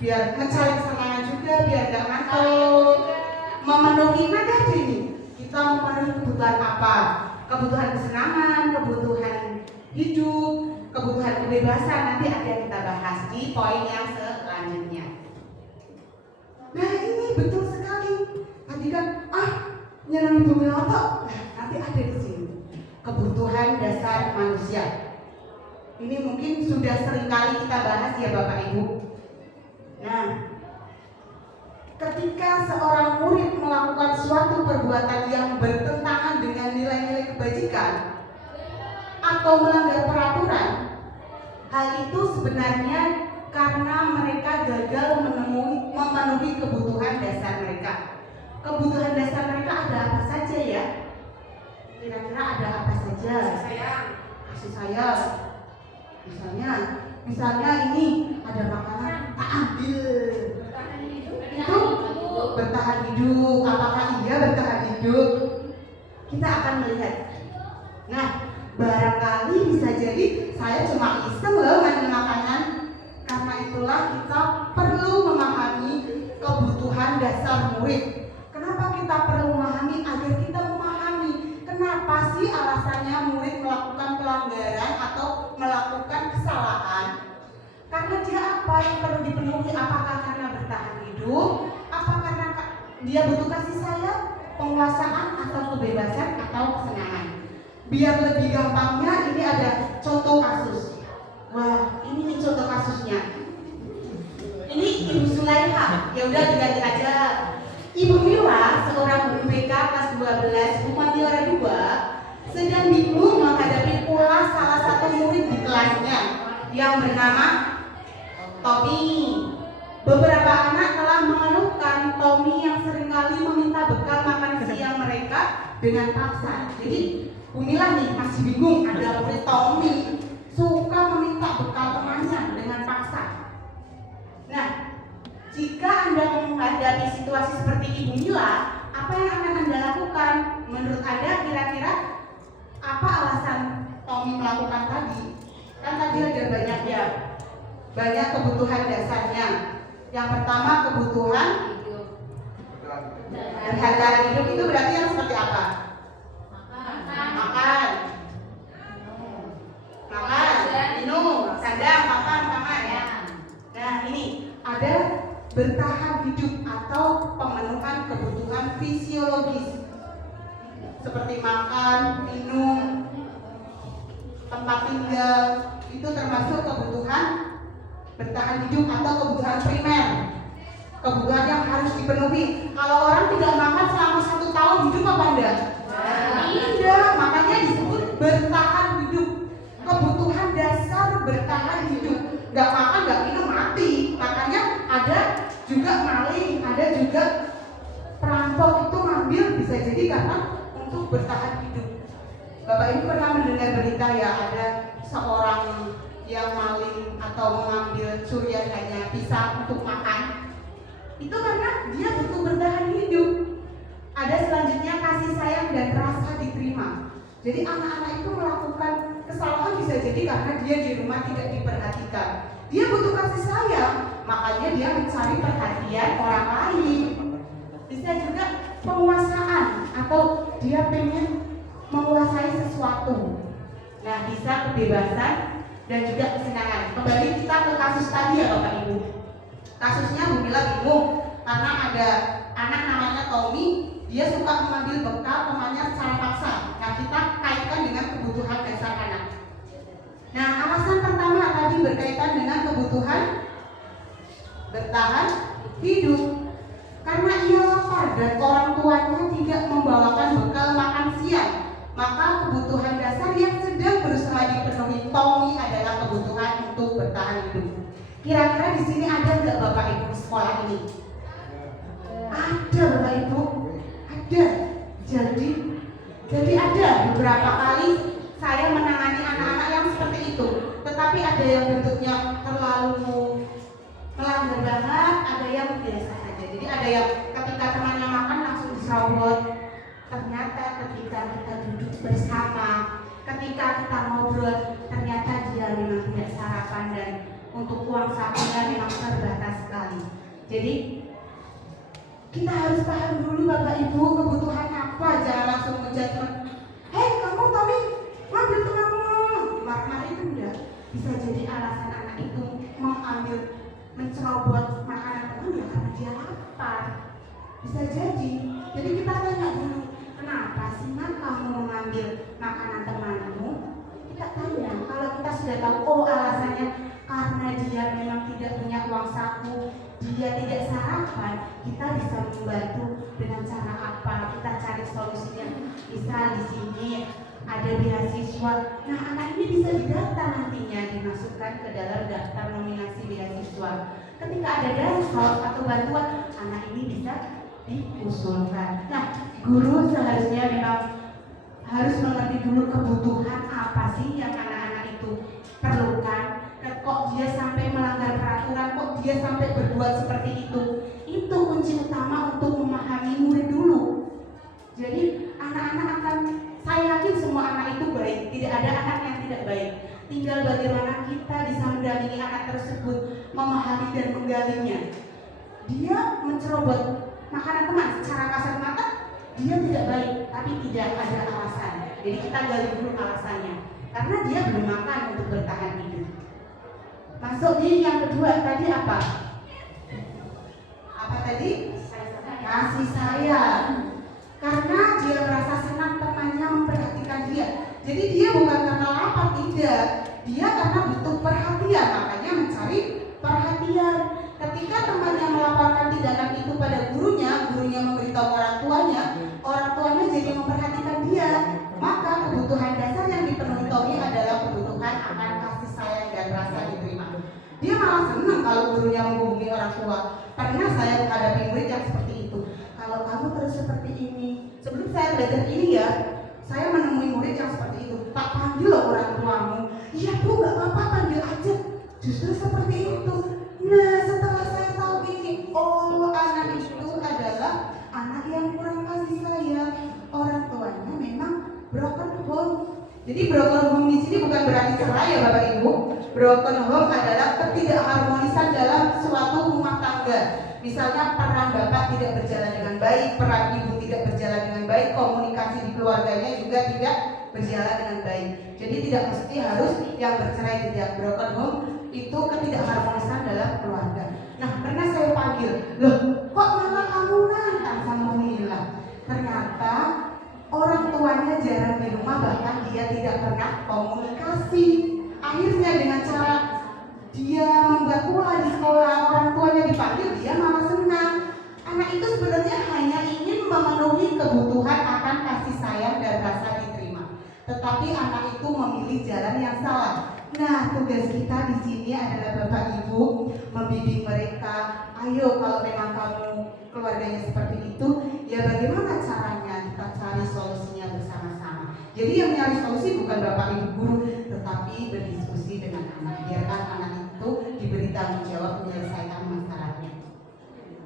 biar mencari kesenangan juga, biar gak ngantuk. Memenuhi mana ini? Kita memenuhi kebutuhan apa? Kebutuhan kesenangan, kebutuhan hidup, kebutuhan kebebasan. Nanti akan kita bahas di poin yang selanjutnya. Nah ini betul sekali. Tadi kan nyenangi bumi otot. Nah nanti ada di sini kebutuhan dasar manusia. Ini mungkin sudah sering kali kita bahas ya Bapak Ibu. Nah, ketika seorang murid melakukan suatu perbuatan yang bertentangan dengan nilai-nilai kebajikan atau melanggar peraturan, hal itu sebenarnya karena mereka gagal memenuhi kebutuhan dasar mereka. Kebutuhan dasar mereka ada apa saja ya? Kira-kira ada apa saja? Kasih sayang. Misalnya ini ada makanan tak ambil. Itu bertahan hidup. Apakah iya bertahan hidup? Kita akan melihat. Nah, barangkali bisa jadi saya cuma iseng loh ngambil makanan. Karena itulah kita perlu memahami kebutuhan dasar murid. Kenapa kita perlu memahami? Agar kita memahami kenapa sih alasannya murid melakukan pelanggaran atau melakukan kesalahan. Karena dia apa yang perlu dipenuhi? Apakah karena bertahan hidup? Apa karena dia butuh kasih sayang, penguasaan, atau kebebasan, atau kesenangan? Biar lebih gampangnya, ini ada contoh kasus. Wah, ini nih contoh kasusnya. Ini Ibu Sulaiha. Ya udah diganti aja. Ibu Mila, seorang guru BK kelas 12 Umat Tiara 2, sedang bingung menghadapi pula salah satu murid di kelasnya yang bernama Tommy. Beberapa anak telah mengeluhkan Tommy yang seringkali meminta bekal makan siang mereka dengan paksa. Jadi Bu Mila nih masih bingung, ada murid Tommy suka meminta bekal temannya dengan paksa. Nah, jika Anda menghadapi situasi seperti Ibu Mila, apa yang akan Anda lakukan? Menurut Anda kira-kira apa alasan Tommy melakukan tadi? Kan tadi ada banyak ya, banyak kebutuhan dasarnya. Yang pertama kebutuhan berharga hidup itu berarti yang seperti apa? Makan, minum, sandang, papan, pangan ya. Nah ini ada bertahan hidup atau pemenuhan kebutuhan fisiologis seperti makan, minum, tempat tinggal, itu termasuk kebutuhan bertahan hidup atau kebutuhan primer, kebutuhan yang harus dipenuhi. Kalau orang tidak makan selama 1 tahun hidup apa enggak? Tidak, makanya disebut bertahan hidup. Kebutuhan dasar bertahan hidup. Nggak makan, nggak minum, mati. Makanya ada juga maling, ada juga perampok itu ngambil, bisa jadi karena untuk bertahan hidup. Bapak Ibu pernah mendengar berita ya, ada seorang yang maling atau mengambil curian hanya pisang untuk makan. Itu karena dia butuh bertahan hidup. Ada selanjutnya kasih sayang dan rasa diterima. Jadi anak-anak itu melakukan kesalahan bisa jadi karena dia di rumah tidak diperhatikan. Dia butuh kasih sayang, makanya dia mencari perhatian orang lain. Bisa juga penguasaan atau dia pengen menguasai sesuatu. Nah, bisa kebebasan dan juga kesenangan. Kembali kita ke kasus tadi ya Bapak Ibu. Kasusnya Bu Mila bingung karena ada anak namanya Tommy. Dia suka mengambil bekal temannya secara paksa. Nah, kita kaitkan dengan kebutuhan dasar anak. Nah, alasan pertama tadi berkaitan dengan kebutuhan bertahan hidup. Karena ia lapar dan orang tuanya tidak membawakan bekal makan siang, maka kebutuhan dasar yang sedang berusaha dipenuhi Tommy adalah kebutuhan untuk bertahan hidup. Kira-kira di sini ada nggak Bapak Ibu di sekolah ini? Ada Bapak Ibu. Ada. Jadi ada beberapa kali saya menangani anak-anak yang seperti itu. Tetapi ada yang bentuknya terlalu melanggar banget, ada yang biasa saja. Jadi ada yang ketika temannya makan langsung diserobot. Ternyata ketika kita duduk bersama, ketika kita ngobrol, ternyata dia memang tidak sarapan dan untuk uang sakunya memang terbatas sekali. Jadi kita harus paham dulu Bapak Ibu kebutuhan apa, jangan langsung menjudgment. Hei kamu Tommy, ngambil temanmu. Marah-marah itu enggak. Bisa jadi alasan anak itu mengambil mencerobot makanan teman ya karena dia lapar. Bisa jadi. Jadi kita tanya dulu, kenapa sih Mak kamu mengambil makanan temanmu? Kita tanya. Kalau kita sudah tahu, oh alasannya karena dia memang tidak punya uang saku, dia tidak sarapan, kita bisa membantu dengan cara apa? Kita cari solusinya. Misal di sini ada beasiswa. Nah, anak ini bisa didaftar nantinya, dimasukkan ke dalam daftar nominasi beasiswa. Ketika ada dansos atau bantuan, anak ini bisa diusulkan. Nah, guru seharusnya memang harus mengerti dulu kebutuhan apa sih yang anak-anak itu perlukan. Kok dia sampai melanggar peraturan, kok dia sampai berbuat seperti itu. Itu kunci utama untuk memahami murid dulu. Jadi anak-anak akan, saya yakin semua anak itu baik, tidak ada anak yang tidak baik. Tinggal bagaimana kita bisa mendampingi anak tersebut, memahami dan menggalinya. Dia mencerobot makanan teman secara kasat mata, dia tidak baik, tapi tidak ada alasan. Jadi kita gali dulu alasannya, karena dia belum makan untuk bertahan hidup. Masuk di yang kedua tadi apa? Apa tadi? Kasih sayang. Karena dia merasa senang temannya memperhatikan dia. Jadi dia bukan karena lapar, tidak. Dia karena butuh perhatian, makanya mencari perhatian. Ketika temannya melaporkan tindakan itu pada gurunya, gurunya memberitahu orang tuanya jadi memperhatikan dia. Maka kebutuhan dasar yang dipenuhi Tommy adalah kebutuhan akan kasih sayang dan rasa diterima. Dia malah senang kalau gurunya menghubungi orang tua. Pernah saya menghadapi murid yang seperti itu. Kalau kamu terus seperti ini, sebelum saya belajar ini ya, saya menemui murid yang seperti itu. Tak panggil orang tuamu. Iya bu, gak apa-apa, panggil aja. Justru seperti itu. Nah, setelah saya tahu ini, oh anak itu adalah anak yang kurang kasih sayang. Orang tuanya memang broken home. Jadi broken home di sini bukan berarti cerai ya Bapak Ibu. Broken home adalah ketidakharmonisan dalam suatu rumah tangga. Misalnya peran bapak tidak berjalan dengan baik, peran ibu tidak berjalan dengan baik, komunikasi di keluarganya juga tidak berjalan dengan baik. Jadi tidak mesti harus yang bercerai, tidak. Broken home itu ketidakharmonisan dalam keluarga. Nah, pernah saya panggil, loh kok malah kamu nantang sama Mila? Ternyata orang tuanya jarang di rumah, bahkan dia tidak pernah komunikasi. Akhirnya dengan cara dia membuat pola di sekolah, orang tuanya dipanggil, dia malah senang. Anak itu sebenarnya hanya ingin memenuhi kebutuhan akan kasih sayang dan rasa diterima. Tetapi anak itu memilih jalan yang salah. Nah, tugas kita di sini adalah Bapak Ibu membimbing mereka. Ayo, kalau memang kamu keluarganya seperti itu, ya bagaimana caranya? Kita cari solusinya bersama-sama. Jadi yang nyari solusi bukan Bapak Ibu guru, tetapi berdiskusi dengan anak. Biarkan anak itu diberi tanggung jawab menyelesaikan masalahnya.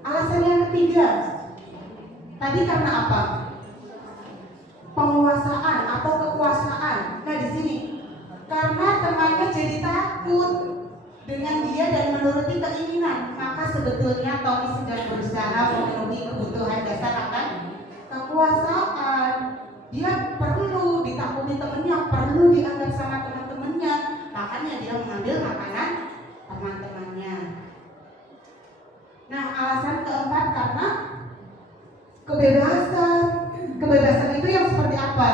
Alasan yang ketiga, tadi karena apa? Penguasaan atau kekuasaan. Nah di sini, karena temannya jadi takut dengan dia dan menuruti keinginan, maka sebetulnya Tommy sedang berusaha memenuhi kebutuhan dasar akan kekuasaan. Dia perlu ditakuti temannya, perlu dianggap sama teman-temannya, makanya dia mengambil makanan teman-temannya. Nah, alasan keempat karena kebebasan. Kebebasan itu yang seperti apa?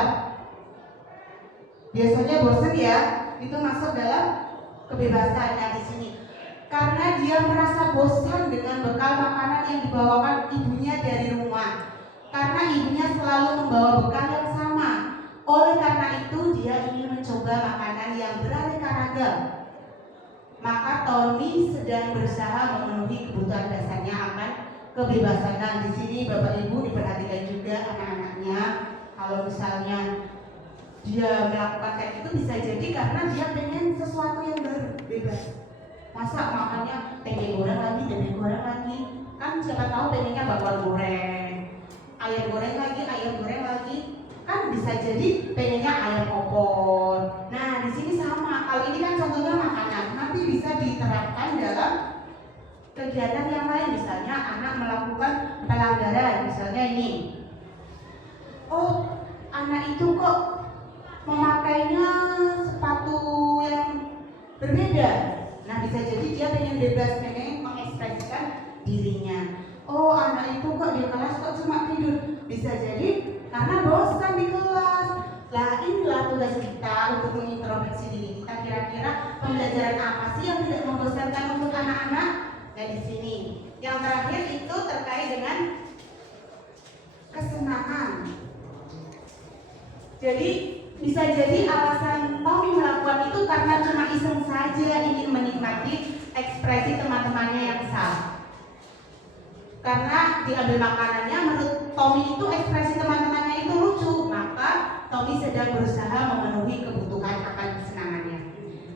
Biasanya bosan ya, itu masuk dalam kebebasan. Nah, di sini karena dia merasa bosan dengan bekal makanan yang dibawakan ibunya dari rumah. Karena ibunya selalu membawa bekal yang sama. Oleh karena itu dia ingin mencoba makanan yang beraneka ragam. Maka Tommy sedang berusaha memenuhi kebutuhan dasarnya akan kebebasan. Nah, di sini Bapak Ibu diperhatikan juga anak-anaknya. Kalau misalnya dia melakukan kayak itu bisa jadi karena dia pengen sesuatu yang baru, bebas. Masa makannya tempe goreng lagi, kan siapa tahu pengennya bakwan goreng, ayam goreng lagi, kan bisa jadi pengennya ayam opor. Nah di sini sama, kalau ini kan contohnya makanan, nanti bisa diterapkan dalam kegiatan yang lain. Misalnya anak melakukan pelanggaran, misalnya ini, oh anak itu kok memakainya sepatu yang berbeda. Nah bisa jadi dia pengen bebas, pengen mengekspresikan dirinya. Oh anak itu kok di kelas kok cuma tidur, bisa jadi karena bosan di kelas. Lah inilah tugas kita untuk mengintrospeksi diri kita, kira-kira pembelajaran apa sih yang tidak membosankan untuk anak-anak. Nah di sini yang terakhir itu terkait dengan kesenangan. Jadi bisa jadi alasan Tommy melakukan itu karena cuma iseng saja, ingin menikmati ekspresi teman-temannya yang salah. Karena diambil makanannya, menurut Tommy itu ekspresi teman-temannya itu lucu, maka Tommy sedang berusaha memenuhi kebutuhan akan kesenangannya.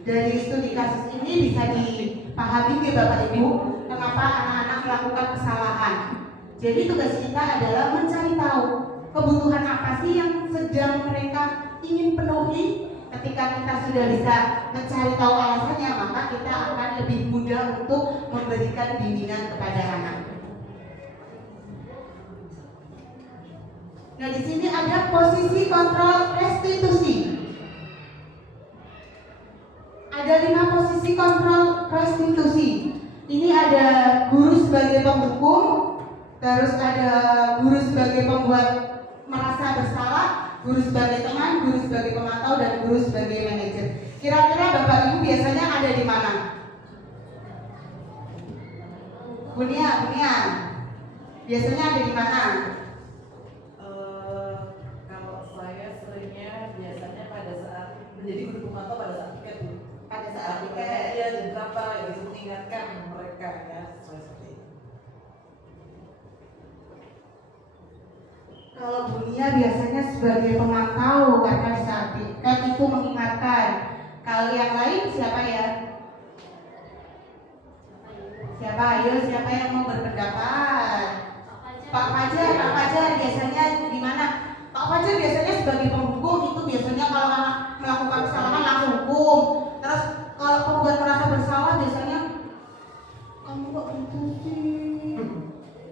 Dari studi kasus ini bisa dipahami ya Bapak Ibu, kenapa anak-anak melakukan kesalahan. Jadi tugas kita adalah mencari tahu kebutuhan apa sih yang sedang mereka ingin penuhi. Ketika kita sudah bisa mencari tahu alasannya, maka kita akan lebih mudah untuk memberikan bimbingan kepada anak. Nah, di sini ada posisi kontrol restitusi. Ada 5 posisi kontrol restitusi. Ini ada guru sebagai penghukum, terus ada guru sebagai pembuat merasa bersalah, guru sebagai teman, guru sebagai pemantau, dan guru sebagai manajer. Kira-kira Bapak Ibu biasanya ada di mana? Bunia. Biasanya ada di mana? Kalau saya seringnya biasanya pada saat menjadi guru pemantau pada saat piket Bu. Pada saat piket. Iya, jam berapa gitu mengingatkan mereka ya seperti itu. Kalau Bunia biasanya sebagai pemantau karena di saat piket itu mengingatkan. Kalau yang lain siapa ya? Siapa? Ayo, siapa yang mau berpendapat? Pak Fajar biasanya di mana? Pak Fajar biasanya sebagai penghukum, itu biasanya kalau anak melakukan kesalahan langsung hukum. Terus kalau pembuat merasa bersalah biasanya kamu kok gitu sih?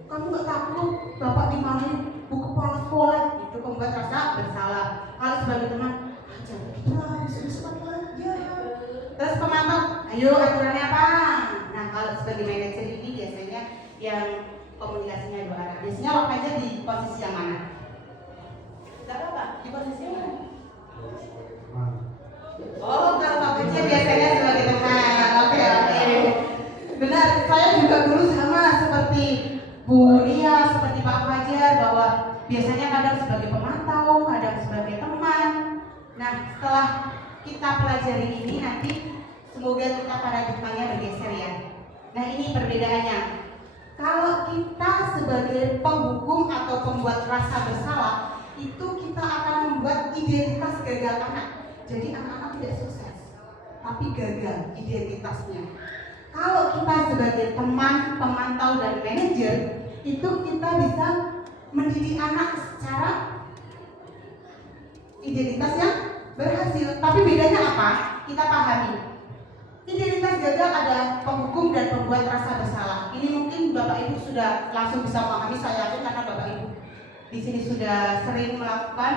Kamu gak takut bapak dimarahin bu kepala sekolah? Itu pembuat rasa bersalah. Kalau sebagai teman, jangan gitu lah, bisa-bisa aja. Terus pemantau, ayo aturannya apa? Nah, kalau sebagai manajer ini biasanya yang komunikasinya 2 arah. Biasanya Pak Fajar di posisi yang mana? Tidak apa-apa, di posisi yang mana? Oh, kalau Pak Fajar biasanya sebagai teman. Oke. Benar, saya juga dulu sama seperti Bu Lia, seperti Pak Fajar, bahwa biasanya kadang sebagai pemantau, kadang sebagai teman. Nah, setelah kita pelajari ini nanti semoga kita paradigmanya bergeser ya. Nah, ini perbedaannya. Kalau kita sebagai penghukum atau pembuat rasa bersalah, itu kita akan membuat identitas gagal anak. Jadi anak-anak tidak sukses, tapi gagal identitasnya. Kalau kita sebagai teman, pemantau, dan manajer, itu kita bisa mendidik anak secara identitas yang berhasil. Tapi bedanya apa? Kita pahami. Identitas gagal ada penghukum dan pembuat rasa bersalah. Ini mungkin Bapak Ibu sudah langsung bisa memahami, saya yakin karena Bapak Ibu di sini sudah sering melakukan,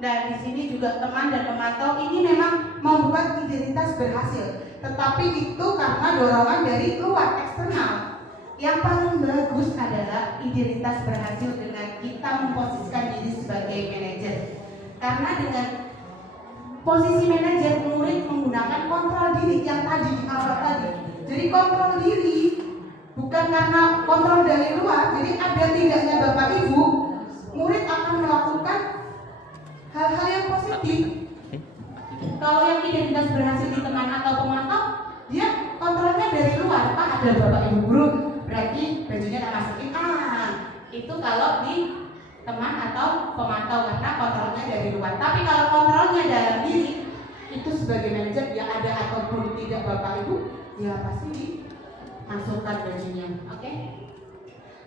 dan di sini juga teman dan pemantau ini memang membuat identitas berhasil. Tetapi itu karena dorongan dari luar, eksternal. Yang paling bagus adalah identitas berhasil dengan kita memposisikan diri sebagai manajer. Karena dengan posisi manajer, murid menggunakan kontrol diri yang tadi di awal tadi. Jadi kontrol diri bukan karena kontrol dari luar. Jadi ada tidaknya Bapak Ibu, murid akan melakukan hal-hal yang positif. Kalau yang identitas berhasil di teman atau pemantau, dia kontrolnya dari luar. Ada Bapak Ibu guru, berarti bajunya tak masukin. Itu kalau di teman atau pemantau karena kontrolnya dari luar. Tapi kalau kontrolnya dalam diri, itu sebagai manajer ya ada ataupun tidak Bapak Ibu, ya pasti dimasukkan bajunya. Oke?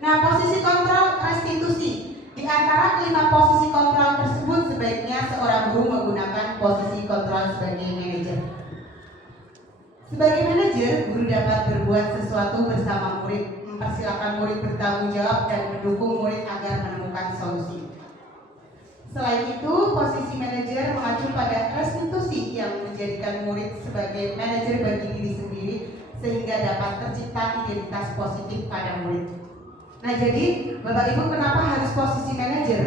Nah, posisi kontrol restitusi. Di antara 5 posisi kontrol tersebut, sebaiknya seorang guru menggunakan posisi kontrol sebagai manajer. Sebagai manajer, guru dapat berbuat sesuatu bersama murid, mempersilakan murid bertanggung jawab dan mendukung murid agar menemukan solusi. Selain itu, posisi manajer mengacu pada restitusi yang menjadikan murid sebagai manajer bagi diri sendiri sehingga dapat tercipta identitas positif pada murid. Nah, jadi Bapak Ibu kenapa harus posisi manajer?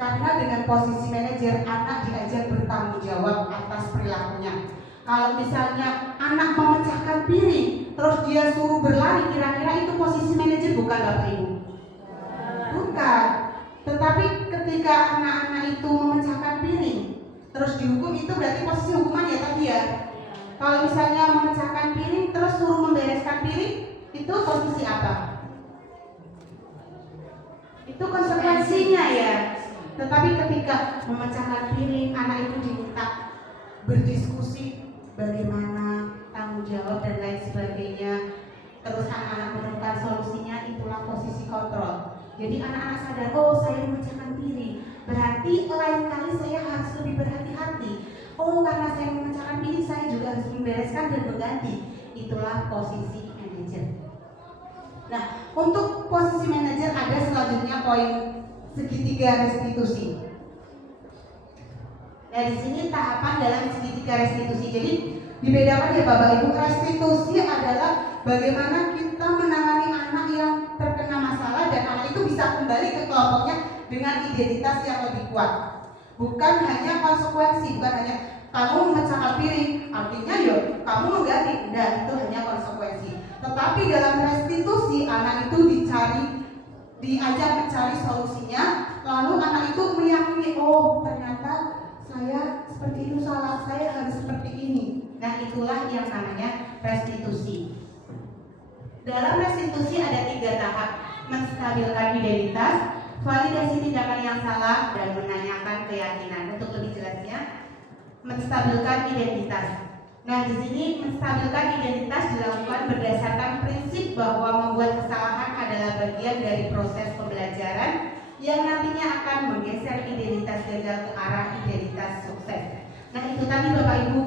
Karena dengan posisi manajer anak diajar bertanggung jawab atas perilakunya. Kalau misalnya anak memecahkan piring, terus dia suruh berlari, kira-kira itu posisi manajer bukan Bapak Ibu? Bukan. Tetapi ketika anak-anak itu memecahkan piring, terus dihukum, itu berarti posisi hukuman ya tadi ya. Kalau misalnya memecahkan piring, terus suruh membereskan piring, itu posisi apa? Itu konsekuensinya ya. Tetapi ketika memecahkan piring, anak itu diminta berdiskusi bagaimana tanggung jawab dan lain sebagainya, terus anak-anak menemukan solusinya, itulah Jadi anak-anak sadar, oh saya memecahkan piring, berarti lain kali saya harus lebih berhati-hati. Oh karena saya memecahkan piring, saya juga harus membereskan dan mengganti. Itulah posisi manajer. Nah, untuk posisi manajer ada selanjutnya poin segitiga restitusi. Nah di sini tahapan dalam segitiga restitusi. Jadi dibedakan ya Bapak Ibu, restitusi adalah bagaimana kita menangani anak yang terkena masalah dan anak itu bisa kembali ke kelompoknya dengan identitas yang lebih kuat. Bukan hanya konsekuensi, bukan hanya kamu memecahkan piring, artinya ya kamu mengganti, enggak, itu hanya konsekuensi. Tetapi dalam restitusi anak itu diajak mencari solusinya, lalu anak itu meyakini, oh ternyata saya seperti itu salah, saya harus seperti ini. Nah itulah yang namanya restitusi. Dalam restitusi ada 3 tahap: menstabilkan identitas, validasi tindakan yang salah, dan menanyakan keyakinan. Untuk lebih jelasnya, menstabilkan identitas. Nah di sini menstabilkan identitas dilakukan berdasarkan prinsip bahwa membuat kesalahan adalah bagian dari proses pembelajaran yang nantinya akan menggeser identitas gagal ke arah identitas sukses. Nah itu tadi Bapak Ibu,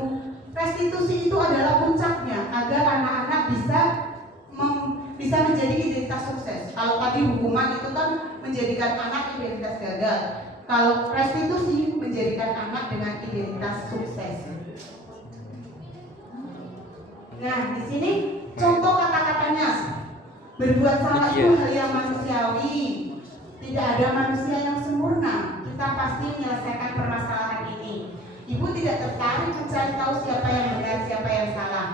restitusi itu adalah puncaknya agar anak-anak bisa menjadi identitas sukses. Kalau tadi hukuman itu kan menjadikan anak identitas gagal, kalau restitusi menjadikan anak dengan identitas sukses. Nah di sini contoh kata-katanya, berbuat salah itu hal yang manusiawi. Tidak ada manusia yang sempurna. Kita pasti menyelesaikan permasalahan ini. Ibu tidak tertarik mencari tahu siapa yang benar, siapa yang salah.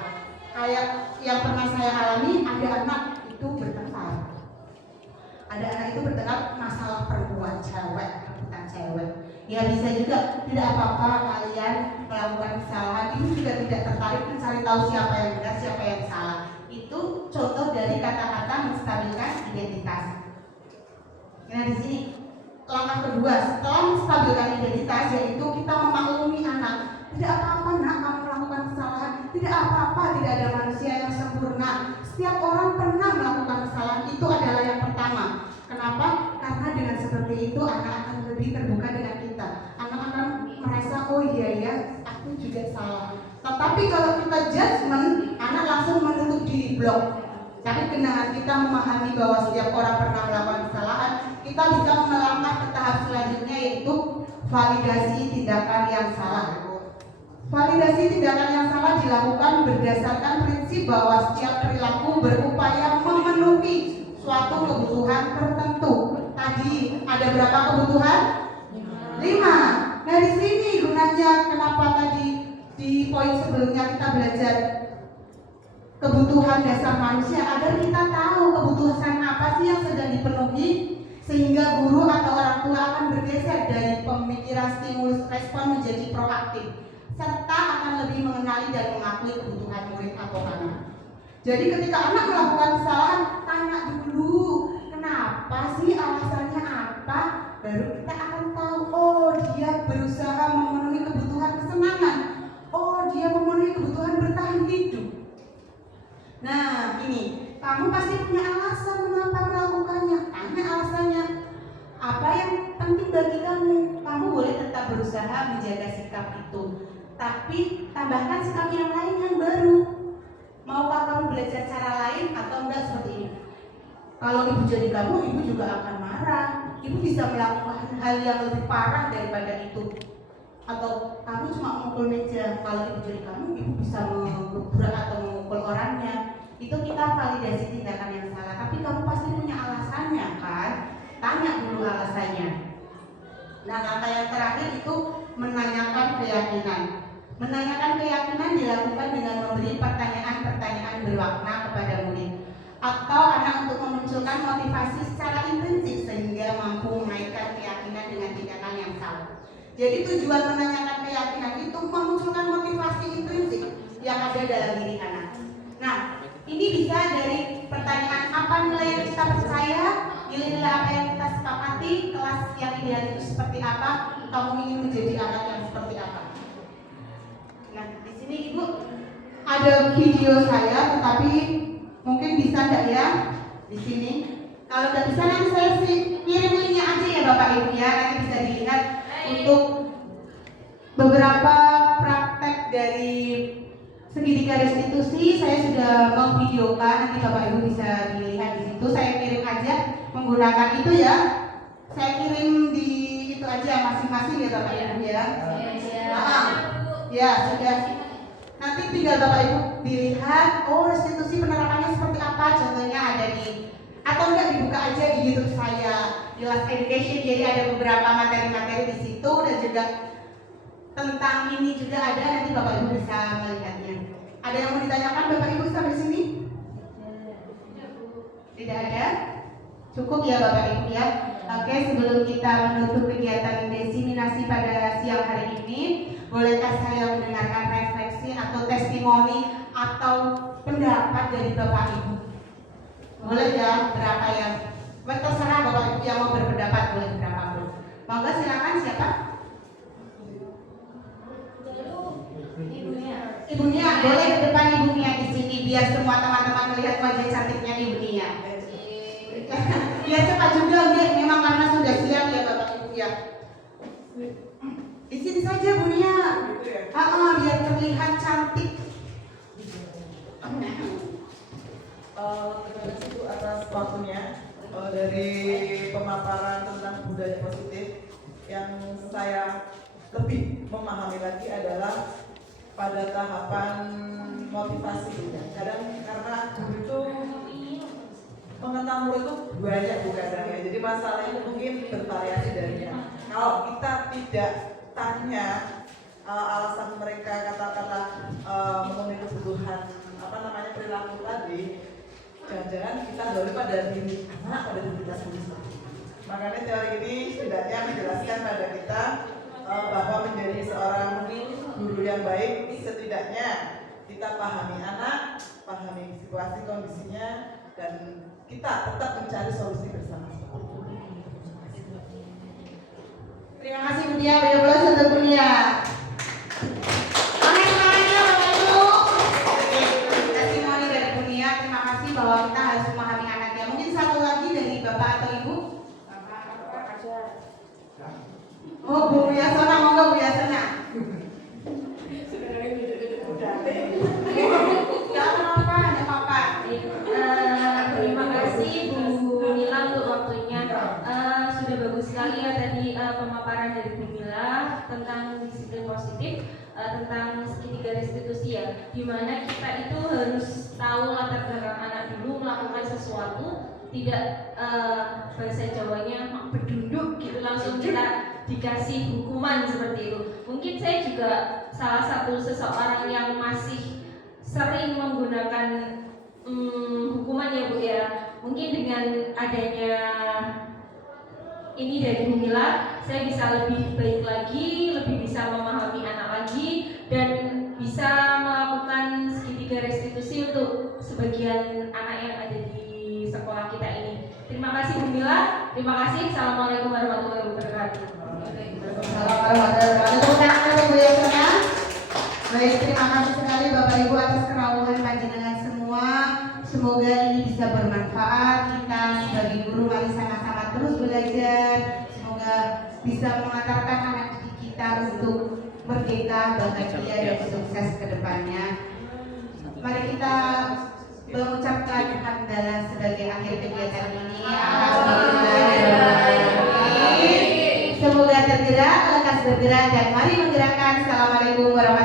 Kayak yang pernah saya alami, ada anak itu bertengkar. Ada anak itu bertengkar masalah perempuan, cewek, bukan cewek. Ya bisa juga, tidak apa-apa kalian melakukan kesalahan. Ibu juga tidak tertarik mencari tahu siapa yang benar, siapa yang salah. Itu contoh dari kata-kata menstabilkan identitas. Nah di sini langkah kedua setelah menstabilkan identitas, yaitu kita memaklumi anak. Tidak apa-apa nak kamu melakukan kesalahan, tidak apa-apa, tidak ada manusia yang sempurna. Setiap orang pernah melakukan kesalahan, itu adalah yang pertama. Kenapa? Karena dengan seperti itu anak akan lebih terbuka dengan kita. Anak akan merasa, oh iya ya, aku juga salah. Tetapi kalau kita judgment, anak langsung menutup diri, blok. Tapi dengan kita memahami bahwa setiap orang pernah melakukan kesalahan, kita bisa melangkah ke tahap selanjutnya, yaitu validasi tindakan yang salah. Validasi tindakan yang salah dilakukan berdasarkan prinsip bahwa setiap perilaku berupaya memenuhi suatu kebutuhan tertentu. Tadi ada berapa kebutuhan? 5. Nah di sini gunanya kenapa tadi di poin sebelumnya kita belajar kebutuhan dasar manusia, agar kita tahu kebutuhan apa sih yang sedang dipenuhi, sehingga guru atau orang tua akan bergeser dari pemikiran stimulus respon menjadi proaktif, serta akan lebih mengenali dan mengakui kebutuhan murid atau anak. Jadi ketika anak melakukan kesalahan, tanya dulu kenapa sih, alasannya apa, baru kita akan tahu, oh dia berusaha memenuhi kebutuhan kesenangan, oh dia memenuhi kebutuhan bertahan hidup. Nah ini, kamu pasti punya alasan mengapa melakukannya. Tanya alasannya. Apa yang penting bagi kamu? Kamu boleh tetap berusaha menjaga sikap itu, tapi tambahkan sikap yang lain yang baru. Maukah kamu belajar cara lain atau enggak seperti ini? Kalau ibu jadi kamu, ibu juga akan marah. Ibu bisa melakukan hal yang lebih parah daripada itu. Atau kamu cuma memukul meja. Kalau ibu jadi kamu, ibu bisa mengebrak atau memukul orangnya. Itu kita validasi tindakan yang salah. Tapi kamu pasti punya alasannya kan? Tanya dulu alasannya. Nah kata yang terakhir itu menanyakan keyakinan. Menanyakan keyakinan dilakukan dengan memberi pertanyaan-pertanyaan bermakna kepada murid atau anak untuk memunculkan motivasi secara intrinsik sehingga mampu menaikkan keyakinan dengan tindakan yang salah. Jadi tujuan menanyakan keyakinan itu memunculkan motivasi intrinsik yang ada dalam diri anak. Nah, ini bisa dari pertanyaan apa nilai yang kita percaya, nilai-nilai apa yang kita sepakati, kelas yang ideal itu seperti apa, kamu ingin menjadi anak yang seperti apa. Nah, di sini Ibu ada video saya, tetapi mungkin bisa enggak ya di sini. Kalau nggak bisa nanti saya kirim linknya aja ya Bapak Ibu ya, nanti bisa dilihat untuk beberapa praktek dari segitiga restitusi. Saya sudah memvideokan, nanti Bapak Ibu bisa dilihat di situ. Saya kirim aja menggunakan itu ya. Saya kirim di itu aja masing-masing ya Bapak Ibu ya. Ya sudah. Nanti tinggal Bapak Ibu dilihat, oh restitusi penerapannya seperti apa. Contohnya ada di, atau enggak dibuka aja di YouTube saya, Jelas Education. Jadi ada beberapa materi-materi di situ dan juga tentang ini juga ada, nanti Bapak Ibu bisa melihatnya. Ada yang mau ditanyakan Bapak Ibu sampai sini? Tidak ada? Cukup ya Bapak Ibu ya. Oke, sebelum kita menutup kegiatan diseminasi pada siang hari ini, bolehkah saya mendengarkan refleksi atau testimoni atau pendapat dari Bapak Ibu? Boleh ya, berapa yang terserah Bapak Ibu yang mau berpendapat, boleh berapapun. Monggo silakan, siapa? Ibu Nia, boleh ke depan Ibu Nia di sini biar semua teman-teman melihat wajah cantiknya Ibu Nia. Biar cepat juga, biar memang karena sudah siang ya Bapak Ibu ya. Di sini saja Bu Nia. Biar terlihat cantik. Terima kasih Bu atas waktunya. Dari pemaparan tentang budaya positif, yang saya lebih memahami lagi adalah pada tahapan motivasi. Kadang karena guru itu mengenal murid itu banyak bukan ya. Jadi masalahnya mungkin bervariasi darinya. Kalau kita tidak tanya alasan mereka kata-kata memenuhi kebutuhan perilaku tadi, jangan-jangan kita dulu pada diri anak pada diri kita sendiri. Makanya teori ini setidaknya menjelaskan pada kita bahwa menjadi seorang guru yang baik setidaknya kita pahami anak, pahami situasi kondisinya, dan kita tetap mencari solusi bersama. Terima kasih Bu Dia, beliau untuk Bu Dia. Semangatnya Bapak Ibu. Testimoni dari Bu Dia, terima kasih bahwa kita harus memahami anaknya. Mungkin satu lagi dari Bapak atau Ibu? Oh Bu Yasona, monggo Bu Yasona. Terima kasih Bu Mila untuk waktunya. Sudah bagus sekali ya tadi pemaparan dari Bu Mila tentang disiplin positif, tentang segitiga restitusi ya, dimana kita itu harus tahu latar belakang anak dulu melakukan sesuatu, tidak bahasa Jawanya berdunduk gitu langsung kita dikasih hukuman seperti itu. Mungkin saya juga salah satu seseorang yang masih sering menggunakan hukuman ya Bu ya. Mungkin dengan adanya ini dari Bu Mila, saya bisa lebih baik lagi, lebih bisa memahami anak lagi, dan bisa melakukan segitiga restitusi untuk sebagian anak yang ada di sekolah kita ini. Terima kasih Bu Mila, terima kasih. Assalamualaikum warahmatullahi wabarakatuh. Assalamualaikum Bu Yasona. Baik, terima kasih sekali Bapak Ibu atas kerawuhan panjenengan semua. Semoga ini bisa bermanfaat. Kita sebagai guru mari sama-sama terus belajar. Semoga bisa mengantarkan anak didik kita untuk merdeka, bahagia dan sukses ke depannya. Mari kita mengucapkan hamdalah sebagai akhir kegiatan ini. Alhamdulillah. Semoga tergerak, lekas bergerak, dan mari menggerakkan. Assalamualaikum warahmatullahi wabarakatuh.